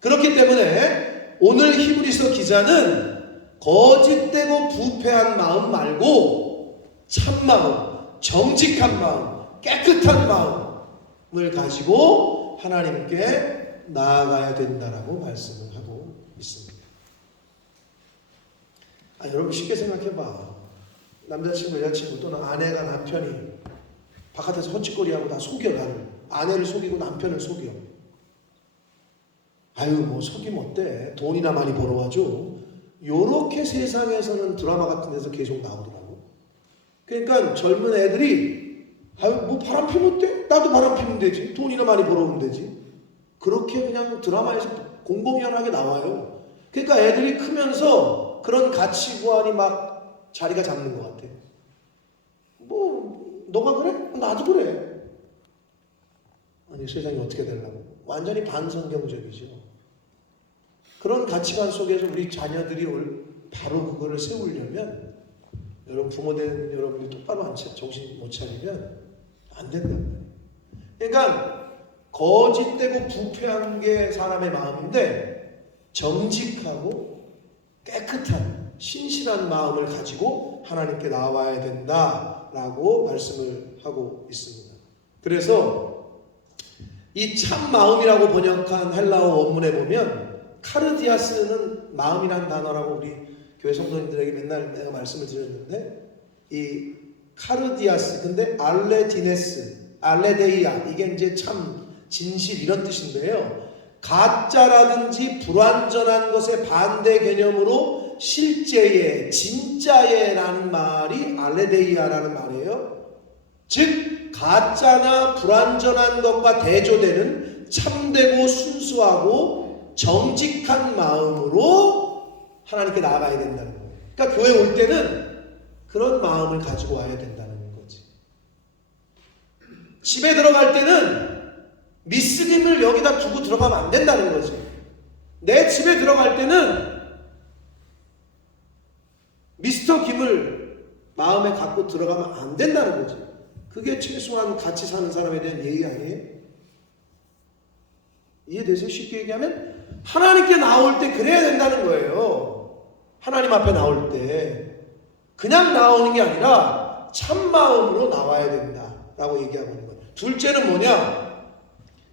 그렇기 때문에 오늘 히브리서 기자는 거짓되고 부패한 마음 말고 참 마음, 정직한 마음, 깨끗한 마음을 가지고 하나님께 나아가야 된다라고 말씀을 하고 있습니다. 여러분 쉽게 생각해봐. 남자친구, 여자친구 또는 아내가 남편이 바깥에서 헛짓거리하고 다 속여 나를. 아내를 속이고 남편을 속여. 뭐 속이면 어때? 돈이나 많이 벌어와줘. 요렇게 세상에서는 드라마 같은 데서 계속 나오더라고. 그러니까 젊은 애들이 뭐 바람 피면 돼? 나도 바람 피면 되지. 돈이나 많이 벌어오면 되지. 그렇게 그냥 드라마에서 공공연하게 나와요. 그러니까 애들이 크면서 그런 가치관이 막 자리가 잡는 것 같아. 뭐 너가 그래? 나도 그래. 아니 세상이 어떻게 되려고? 완전히 반성경적이죠. 그런 가치관 속에서 우리 자녀들이 바로 그거를 세우려면 여러분 부모된 여러분들이 똑바로 정신 못 차리면 안 된다는 거예요. 그러니까 거짓되고 부패한 게 사람의 마음인데 정직하고 깨끗한 신실한 마음을 가지고 하나님께 나와야 된다라고 말씀을 하고 있습니다. 그래서 이 참 마음이라고 번역한 헬라어 원문에 보면 카르디아스는 마음이란 단어라고 우리 교회 성도님들에게 맨날 내가 말씀을 드렸는데, 이 카르디아스, 근데 알레디네스, 알레데이아, 이게 이제 참 진실 이런 뜻인데요. 가짜라든지 불완전한 것의 반대 개념으로 실제의, 진짜의라는 말이 알레데이아라는 말이에요. 즉 가짜나 불완전한 것과 대조되는 참되고 순수하고 정직한 마음으로 하나님께 나아가야 된다는 거예요. 그러니까 교회 올 때는 그런 마음을 가지고 와야 된다는 거지. 집에 들어갈 때는 미스김을 여기다 두고 들어가면 안 된다는 거지. 내 집에 들어갈 때는 미스터 김을 마음에 갖고 들어가면 안 된다는 거지. 그게 최소한 같이 사는 사람에 대한 예의 아니에요? 이해되세요? 쉽게 얘기하면 하나님께 나올 때 그래야 된다는 거예요. 하나님 앞에 나올 때 그냥 나오는 게 아니라 참 마음으로 나와야 된다라고 얘기하고 있는 거예요. 둘째는 뭐냐?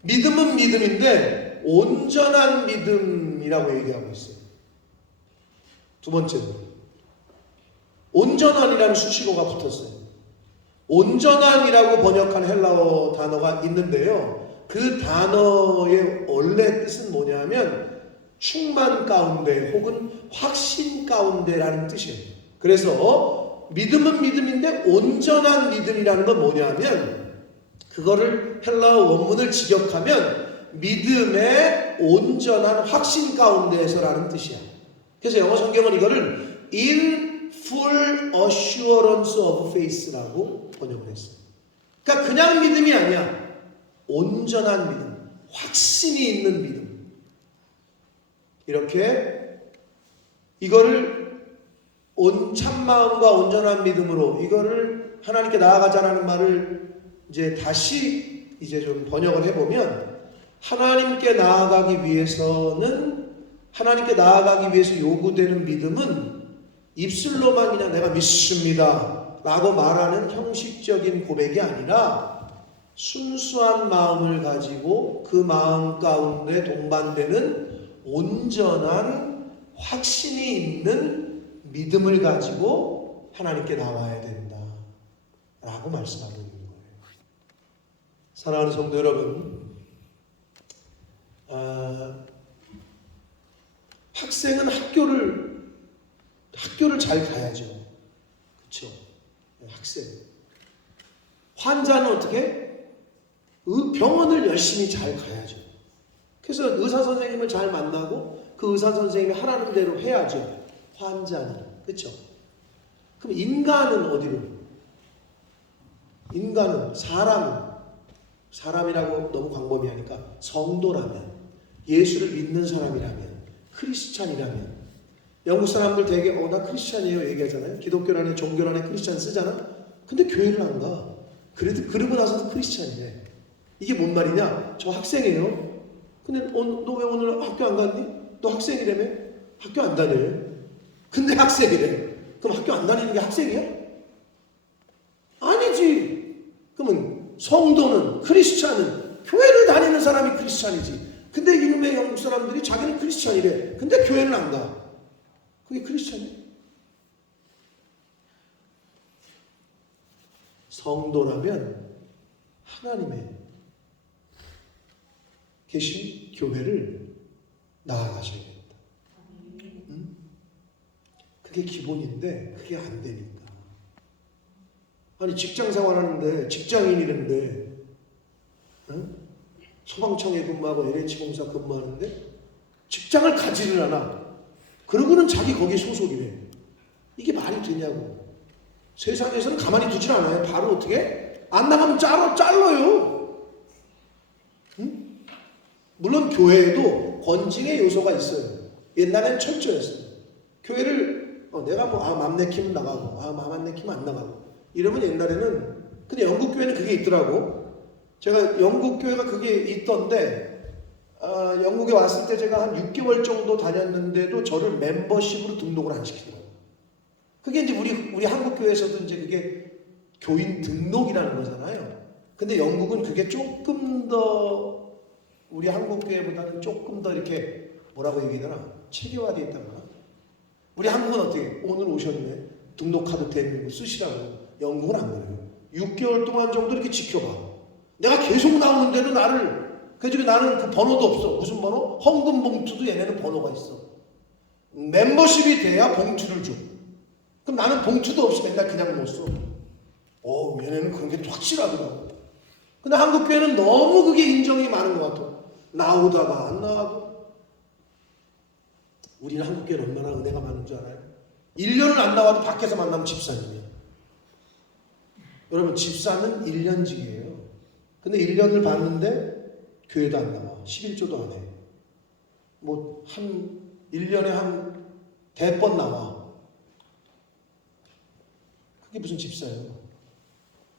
믿음은 믿음인데 온전한 믿음이라고 얘기하고 있어요. 두 번째는 온전한이라는 수식어가 붙었어요. 온전한이라고 번역한 헬라어 단어가 있는데요. 그 단어의 원래 뜻은 뭐냐면 충만 가운데 혹은 확신 가운데라는 뜻이에요. 그래서 믿음은 믿음인데 온전한 믿음이라는 건 뭐냐면, 그거를 헬라어 원문을 직역하면 믿음의 온전한 확신 가운데에서라는 뜻이야. 그래서 영어 성경은 이거를 in full assurance of faith라고 번역을 했어요. 그러니까 그냥 믿음이 아니야. 온전한 믿음, 확신이 있는 믿음. 이렇게 이거를 참마음과 온전한 믿음으로 이거를 하나님께 나아가자라는 말을 이제 다시 이제 좀 번역을 해보면, 하나님께 나아가기 위해서는, 하나님께 나아가기 위해서 요구되는 믿음은 입술로만 그냥 내가 믿습니다 라고 말하는 형식적인 고백이 아니라 순수한 마음을 가지고 그 마음 가운데 동반되는 온전한 확신이 있는 믿음을 가지고 하나님께 나와야 된다 라고 말씀하고 있는 거예요. 사랑하는 성도 여러분, 학생은 학교를 잘 가야죠. 그렇죠? 학생. 환자는 어떻게? 병원을 열심히 잘 가야죠. 그래서 의사 선생님을 잘 만나고 그 의사 선생님이 하라는 대로 해야죠. 환자는. 그렇죠? 그럼 인간은 어디로? 인간은 사람이라고 너무 광범위하니까 성도라면, 예수를 믿는 사람이라면, 크리스찬이라면, 영국 사람들 되게 나 크리스찬이에요 얘기하잖아요. 기독교란에 종교란에 크리스찬 쓰잖아. 근데 교회를 안 가. 그러고 나서도 크리스찬이래. 이게 뭔 말이냐? 저 학생이에요. 근데 너 왜 오늘 학교 안 갔니? 너 학생이라며? 학교 안 다녀요. 근데 학생이래. 그럼 학교 안 다니는 게 학생이야? 아니지. 그러면 성도는, 크리스찬은 교회를 다니는 사람이 크리스찬이지. 근데 이놈의 영국 사람들이 자기는 크리스찬이래. 근데 교회는 안 가. 그게 크리스찬이야? 성도라면 하나님의 계신 교회를 나아가셔야 된다. 응? 그게 기본인데 그게 안 되니까. 아니 직장 생활하는데, 직장인이는데 응? 소방청에 근무하고 LH공사 근무하는데 직장을 가지를 않아. 그러고는 자기 거기 소속이래. 이게 말이 되냐고. 세상에서는 가만히 두질 않아요. 바로 어떻게? 안 나가면 잘라요. 응? 물론 교회에도 권징의 요소가 있어요. 옛날엔 철저했어요. 교회를 내가 맘 내키면 나가고 맘 안 내키면 안 나가고 이러면 옛날에는. 근데 영국 교회는 그게 있더라고. 제가 영국 교회가 그게 있던데 영국에 왔을 때 제가 한 6개월 정도 다녔는데도 저를 멤버십으로 등록을 안 시키더라고요. 그게 이제 우리 한국 교회에서도 이제 그게 교인 등록이라는 거잖아요. 근데 영국은 그게 조금 더 우리 한국 교회보다는 조금 더 이렇게 뭐라고 얘기하나 체계화되어 있다거나. 우리 한국은 어떻게 오늘 오셨네 등록카드 대밀고 쓰시라고. 영국은 안 그래요. 6개월 동안 정도 이렇게 지켜봐. 내가 계속 나오는데도 그래서 나는 그 번호도 없어. 무슨 번호? 헌금 봉투도 얘네는 번호가 있어. 멤버십이 돼야 봉투를 줘. 그럼 나는 봉투도 없이 맨날 그냥 못 써. 얘네는 그런 게 확실하더라고. 근데 한국 교회는 너무 그게 인정이 많은 것 같아. 나오다가 안 나와도. 우리는 한국 교회는 얼마나 은혜가 많은 줄 알아요? 1년을 안 나와도 밖에서 만나면 집사님이에요. 여러분 집사는 1년직이에요. 근데 1년을 봤는데 교회도 안 나와. 11조도 안 해. 1년에 한 대번 나와. 그게 무슨 집사예요?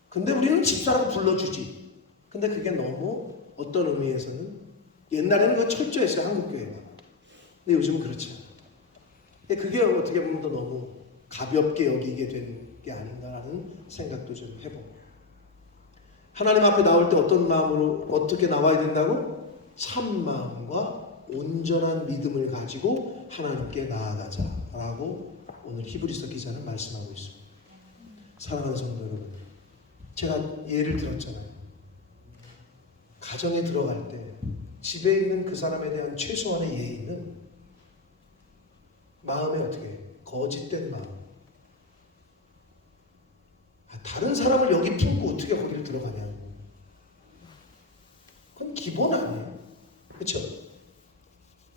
근데 우리는 집사라고 불러주지. 근데 그게 너무 어떤 의미에서는 옛날에는 그 철저했어요. 한국교회가. 근데 요즘은 그렇지 않아요. 그게 어떻게 보면 더 너무 가볍게 여기게 된 게 아닌가라는 생각도 좀 해보고. 하나님 앞에 나올 때 어떤 마음으로 어떻게 나와야 된다고? 참 마음과 온전한 믿음을 가지고 하나님께 나아가자라고 오늘 히브리서 기자는 말씀하고 있습니다. 사랑하는 성도 여러분, 제가 예를 들었잖아요. 가정에 들어갈 때 집에 있는 그 사람에 대한 최소한의 예의는 마음에 어떻게 해요? 거짓된 마음. 다른 사람을 여기 품고 어떻게 거기를 들어가냐. 그건 기본 아니에요. 그렇죠?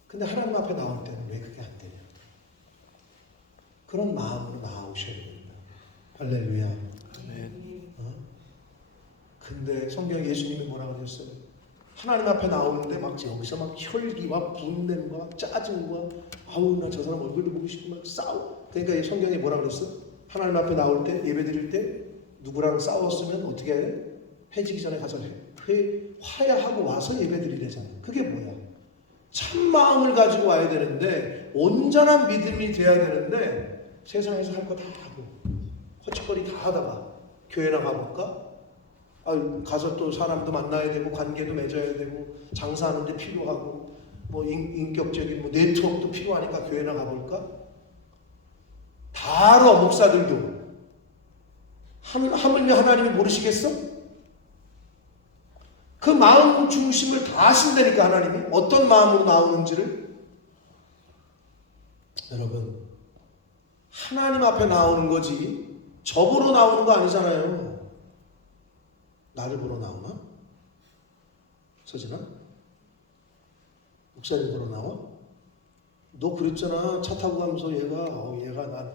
근데 하나님 앞에 나올 때는 왜 그게 안 되냐. 그런 마음으로 나오셔야 됩니다. 할렐루야. 근데 성경에 예수님이 뭐라고 하셨어요? 하나님 앞에 나오는데 막 여기서 막 혈기와 분냄과 짜증과 나 저 사람 얼굴도 보고 싶고 막 싸워. 그러니까 성경에 뭐라고 그랬어? 하나님 앞에 나올 때 예배 드릴 때 누구랑 싸웠으면 어떻게 해? 해지기 전에 가서 화해하고 와서 예배 드리래잖아. 그게 뭐야? 참 마음을 가지고 와야 되는데 온전한 믿음이 돼야 되는데 세상에서 할 거 다 하고 허짓거리 다 하다가 교회 나가볼까? 가서 또 사람도 만나야 되고 관계도 맺어야 되고 장사하는데 필요하고 인격적인 네트워크도 필요하니까 교회 나가볼까? 다 알아. 목사들도. 하물며 하나님이 모르시겠어? 그 마음 중심을 다 아신다니까. 하나님이 어떤 마음으로 나오는지를. 여러분, 하나님 앞에 나오는 거지 저 보러 나오는 거 아니잖아요. 나를 보러 나오나? 서진아? 목사님 보러 나와? 너 그랬잖아. 차 타고 가면서 얘가 난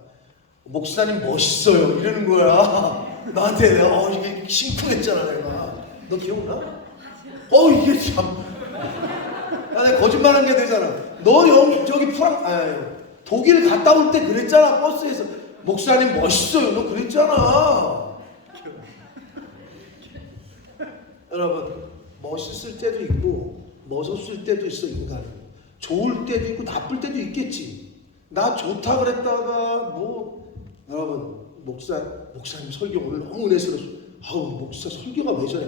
목사님 멋있어요 이러는 거야. 나한테 내가 이게 심쿵했잖아. 내가 너 기억나? 이게 참 내가 거짓말한 게 되잖아. 너 저기 독일 갔다 올 때 그랬잖아. 버스에서 목사님 멋있어요 너 그랬잖아. 여러분, 멋있을 때도 있고 멋없을 때도 있어. 인간은 좋을 때도 있고 나쁠 때도 있겠지. 나 좋다 그랬다가 여러분 목사님 설교 오늘 너무 은혜스러웠어. 목사 설교가 왜 저래?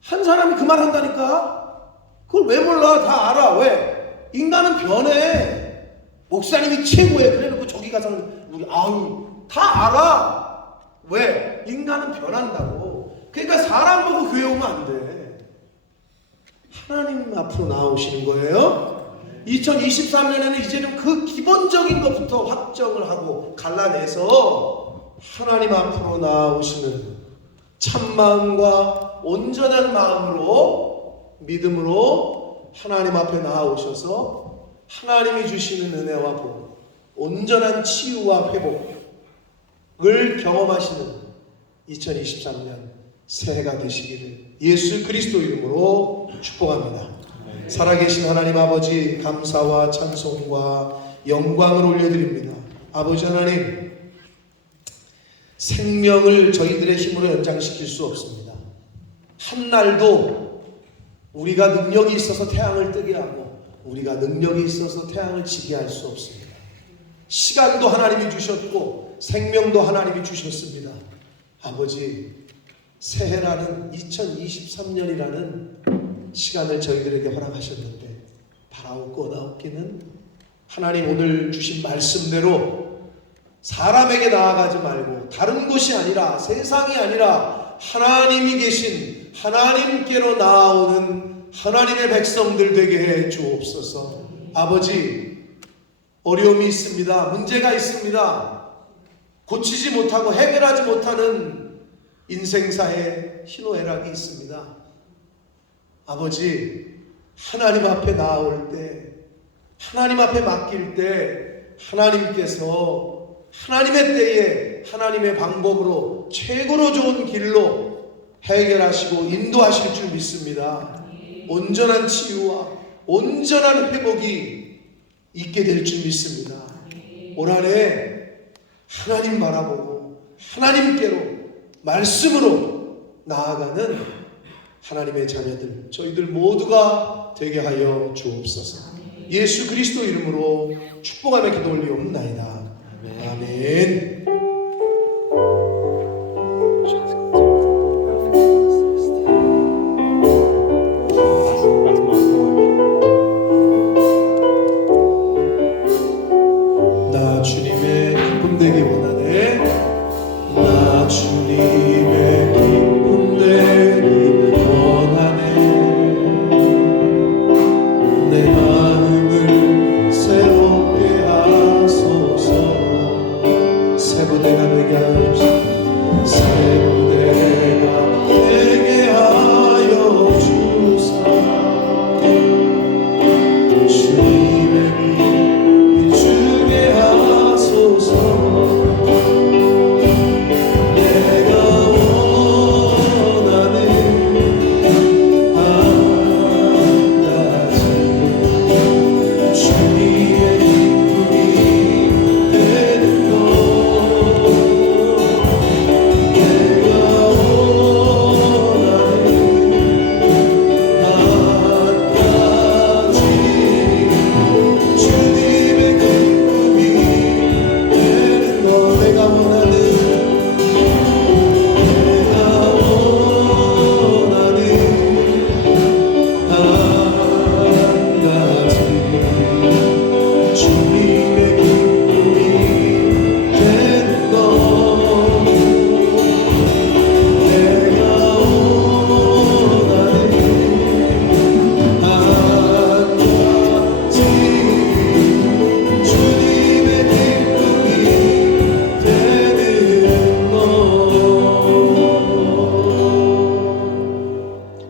한 사람이 그 말 한다니까. 그걸 왜 몰라? 다 알아. 왜? 인간은 변해. 목사님이 최고야. 그래놓고 저기 가서는 우리 다 알아. 왜? 인간은 변한다고. 그러니까 사람 보고 교회 오면 안 돼. 하나님 앞으로 나오시는 거예요. 2023년에는 이제는 그 기본적인 것부터 확정을 하고 갈라내서 하나님 앞으로 나오시는 참마음과 온전한 마음으로 믿음으로 하나님 앞에 나오셔서 하나님이 주시는 은혜와 복, 온전한 치유와 회복을 경험하시는 2023년 새해가 되시기를 예수 그리스도 이름으로 축복합니다. 살아계신 하나님 아버지, 감사와 찬송과 영광을 올려드립니다. 아버지 하나님, 생명을 저희들의 힘으로 연장시킬 수 없습니다. 한 날도 우리가 능력이 있어서 태양을 뜨게 하고 우리가 능력이 있어서 태양을 지게 할 수 없습니다. 시간도 하나님이 주셨고 생명도 하나님이 주셨습니다. 아버지, 새해라는 2023년이라는 시간을 저희들에게 허락하셨는데 바라옵고 나옵기는 하나님 오늘 주신 말씀대로 사람에게 나아가지 말고 다른 곳이 아니라 세상이 아니라 하나님이 계신 하나님께로 나아오는 하나님의 백성들 되게 해 주옵소서. 아버지, 어려움이 있습니다. 문제가 있습니다. 고치지 못하고 해결하지 못하는 인생사에 희노애락이 있습니다. 아버지, 하나님 앞에 나아올 때, 하나님 앞에 맡길 때 하나님께서 하나님의 때에 하나님의 방법으로 최고로 좋은 길로 해결하시고 인도하실 줄 믿습니다. 온전한 치유와 온전한 회복이 있게 될 줄 믿습니다. 올 한해 하나님 바라보고 하나님께로 말씀으로 나아가는 하나님의 자녀들 저희들 모두가 되게 하여 주옵소서. 예수 그리스도 이름으로 축복하며 기도 올리옵나이다. 아멘. 나 주님의 기쁨 되기 원하네. 나 주님의 기쁨 되기 원하네. 내 마음을 새롭게 하소서. 새 부대가 되게 하여 주소서. 새 부대가 되게 하여 주사. 주님의 빛 비추게 하소서.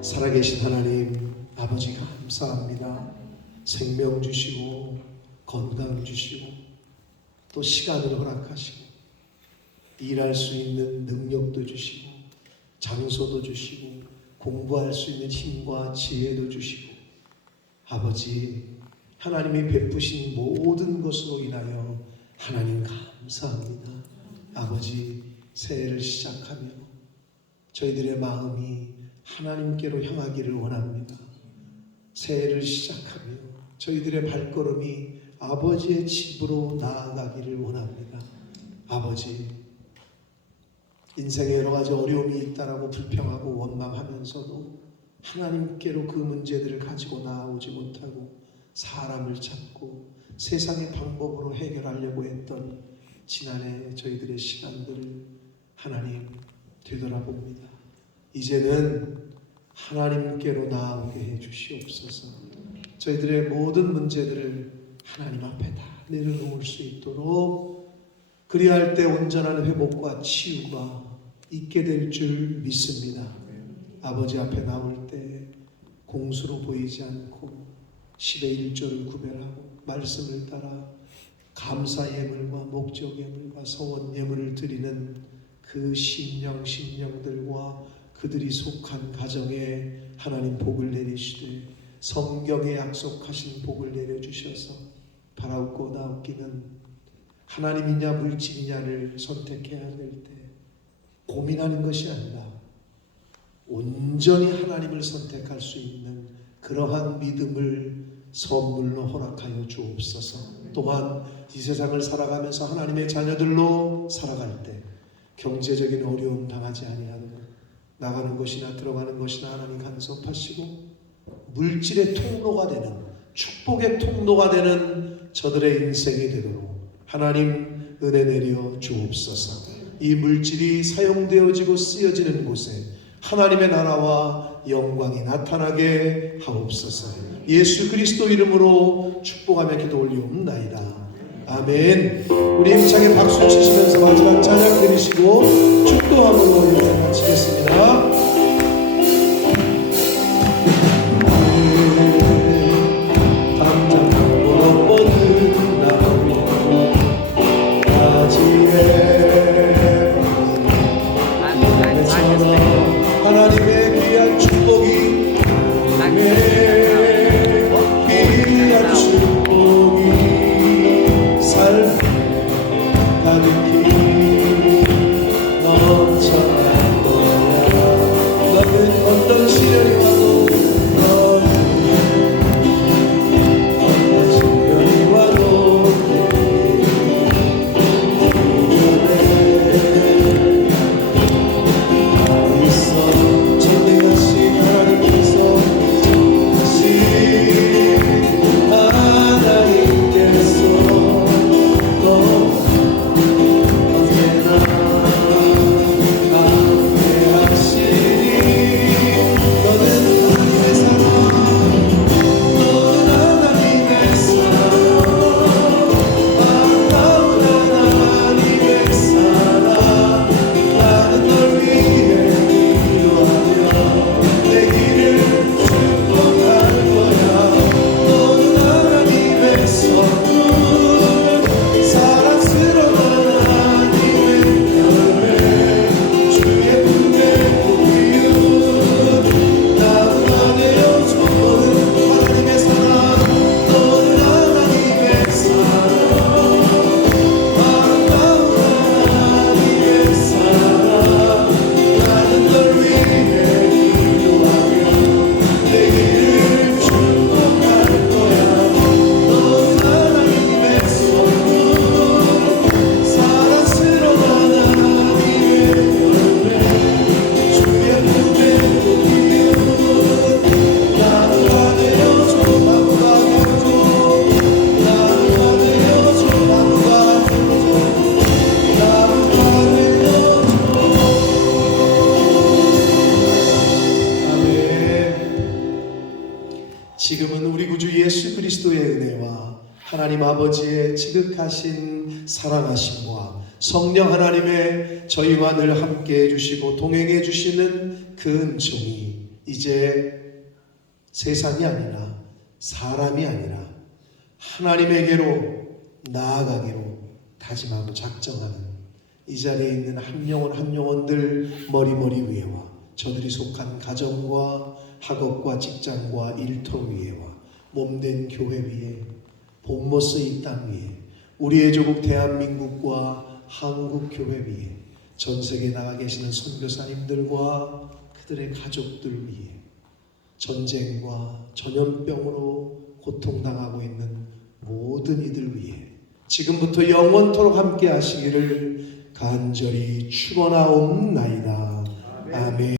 살아계신 하나님 아버지 감사합니다. 생명 주시고 건강 주시고 또 시간을 허락하시고 일할 수 있는 능력도 주시고 장소도 주시고 공부할 수 있는 힘과 지혜도 주시고 아버지 하나님이 베푸신 모든 것으로 인하여 하나님 감사합니다. 아버지 새해를 시작하며 저희들의 마음이 하나님께로 향하기를 원합니다. 새해를 시작하며 저희들의 발걸음이 아버지의 집으로 나아가기를 원합니다. 아버지, 인생에 여러 가지 어려움이 있다라고 불평하고 원망하면서도 하나님께로 그 문제들을 가지고 나아오지 못하고 사람을 찾고 세상의 방법으로 해결하려고 했던 지난해 저희들의 시간들을 하나님 되돌아봅니다. 이제는 하나님께로 나아오게 해 주시옵소서. 저희들의 모든 문제들을 하나님 앞에 다 내려놓을 수 있도록 그리할 때 온전한 회복과 치유가 있게 될 줄 믿습니다. 아버지 앞에 나올 때 공수로 보이지 않고 10의 1조를 구별하고 말씀을 따라 감사 예물과 목적 예물과 서원 예물을 드리는 그 심령들과 그들이 속한 가정에 하나님 복을 내리시되 성경에 약속하신 복을 내려주셔서 바라옵고 나옵기는 하나님이냐 물질이냐를 선택해야 될 때 고민하는 것이 아니라 온전히 하나님을 선택할 수 있는 그러한 믿음을 선물로 허락하여 주옵소서. 또한 이 세상을 살아가면서 하나님의 자녀들로 살아갈 때 경제적인 어려움 당하지 아니하는 나가는 것이나 들어가는 것이나 하나님 간섭하시고 물질의 통로가 되는 축복의 통로가 되는 저들의 인생이 되도록 하나님 은혜 내려 주옵소서. 이 물질이 사용되어지고 쓰여지는 곳에 하나님의 나라와 영광이 나타나게 하옵소서. 예수 그리스도 이름으로 축복하며 기도 올리옵나이다. 아멘. 우리 힘차게 박수 치시면서 마지막 찬양 드리시고 축도함으로 예배 마치겠습니다. 하나님의 귀한 축복이 귀한 축복이 삶에 가득히 넘쳐날 거야. 너는 어떤 시련이 와도 어떤 시련이 와도 지금은 우리 구주 예수 그리스도의 은혜와 하나님 아버지의 지극하신 사랑하심과 성령 하나님의 저희와 늘 함께 해주시고 동행해 주시는 그 은총이 이제 세상이 아니라 사람이 아니라 하나님에게로 나아가기로 다짐하고 작정하는 이 자리에 있는 한 영혼들 머리머리 위에와 저들이 속한 가정과 학업과 직장과 일터 위에와 몸된 교회 위에 본모스 이 땅 위에 우리의 조국 대한민국과 한국 교회 위에 전 세계에 나가 계시는 선교사님들과 그들의 가족들 위에 전쟁과 전염병으로 고통당하고 있는 모든 이들 위해 지금부터 영원토록 함께 하시기를 간절히 축원하옵나이다. 아멘.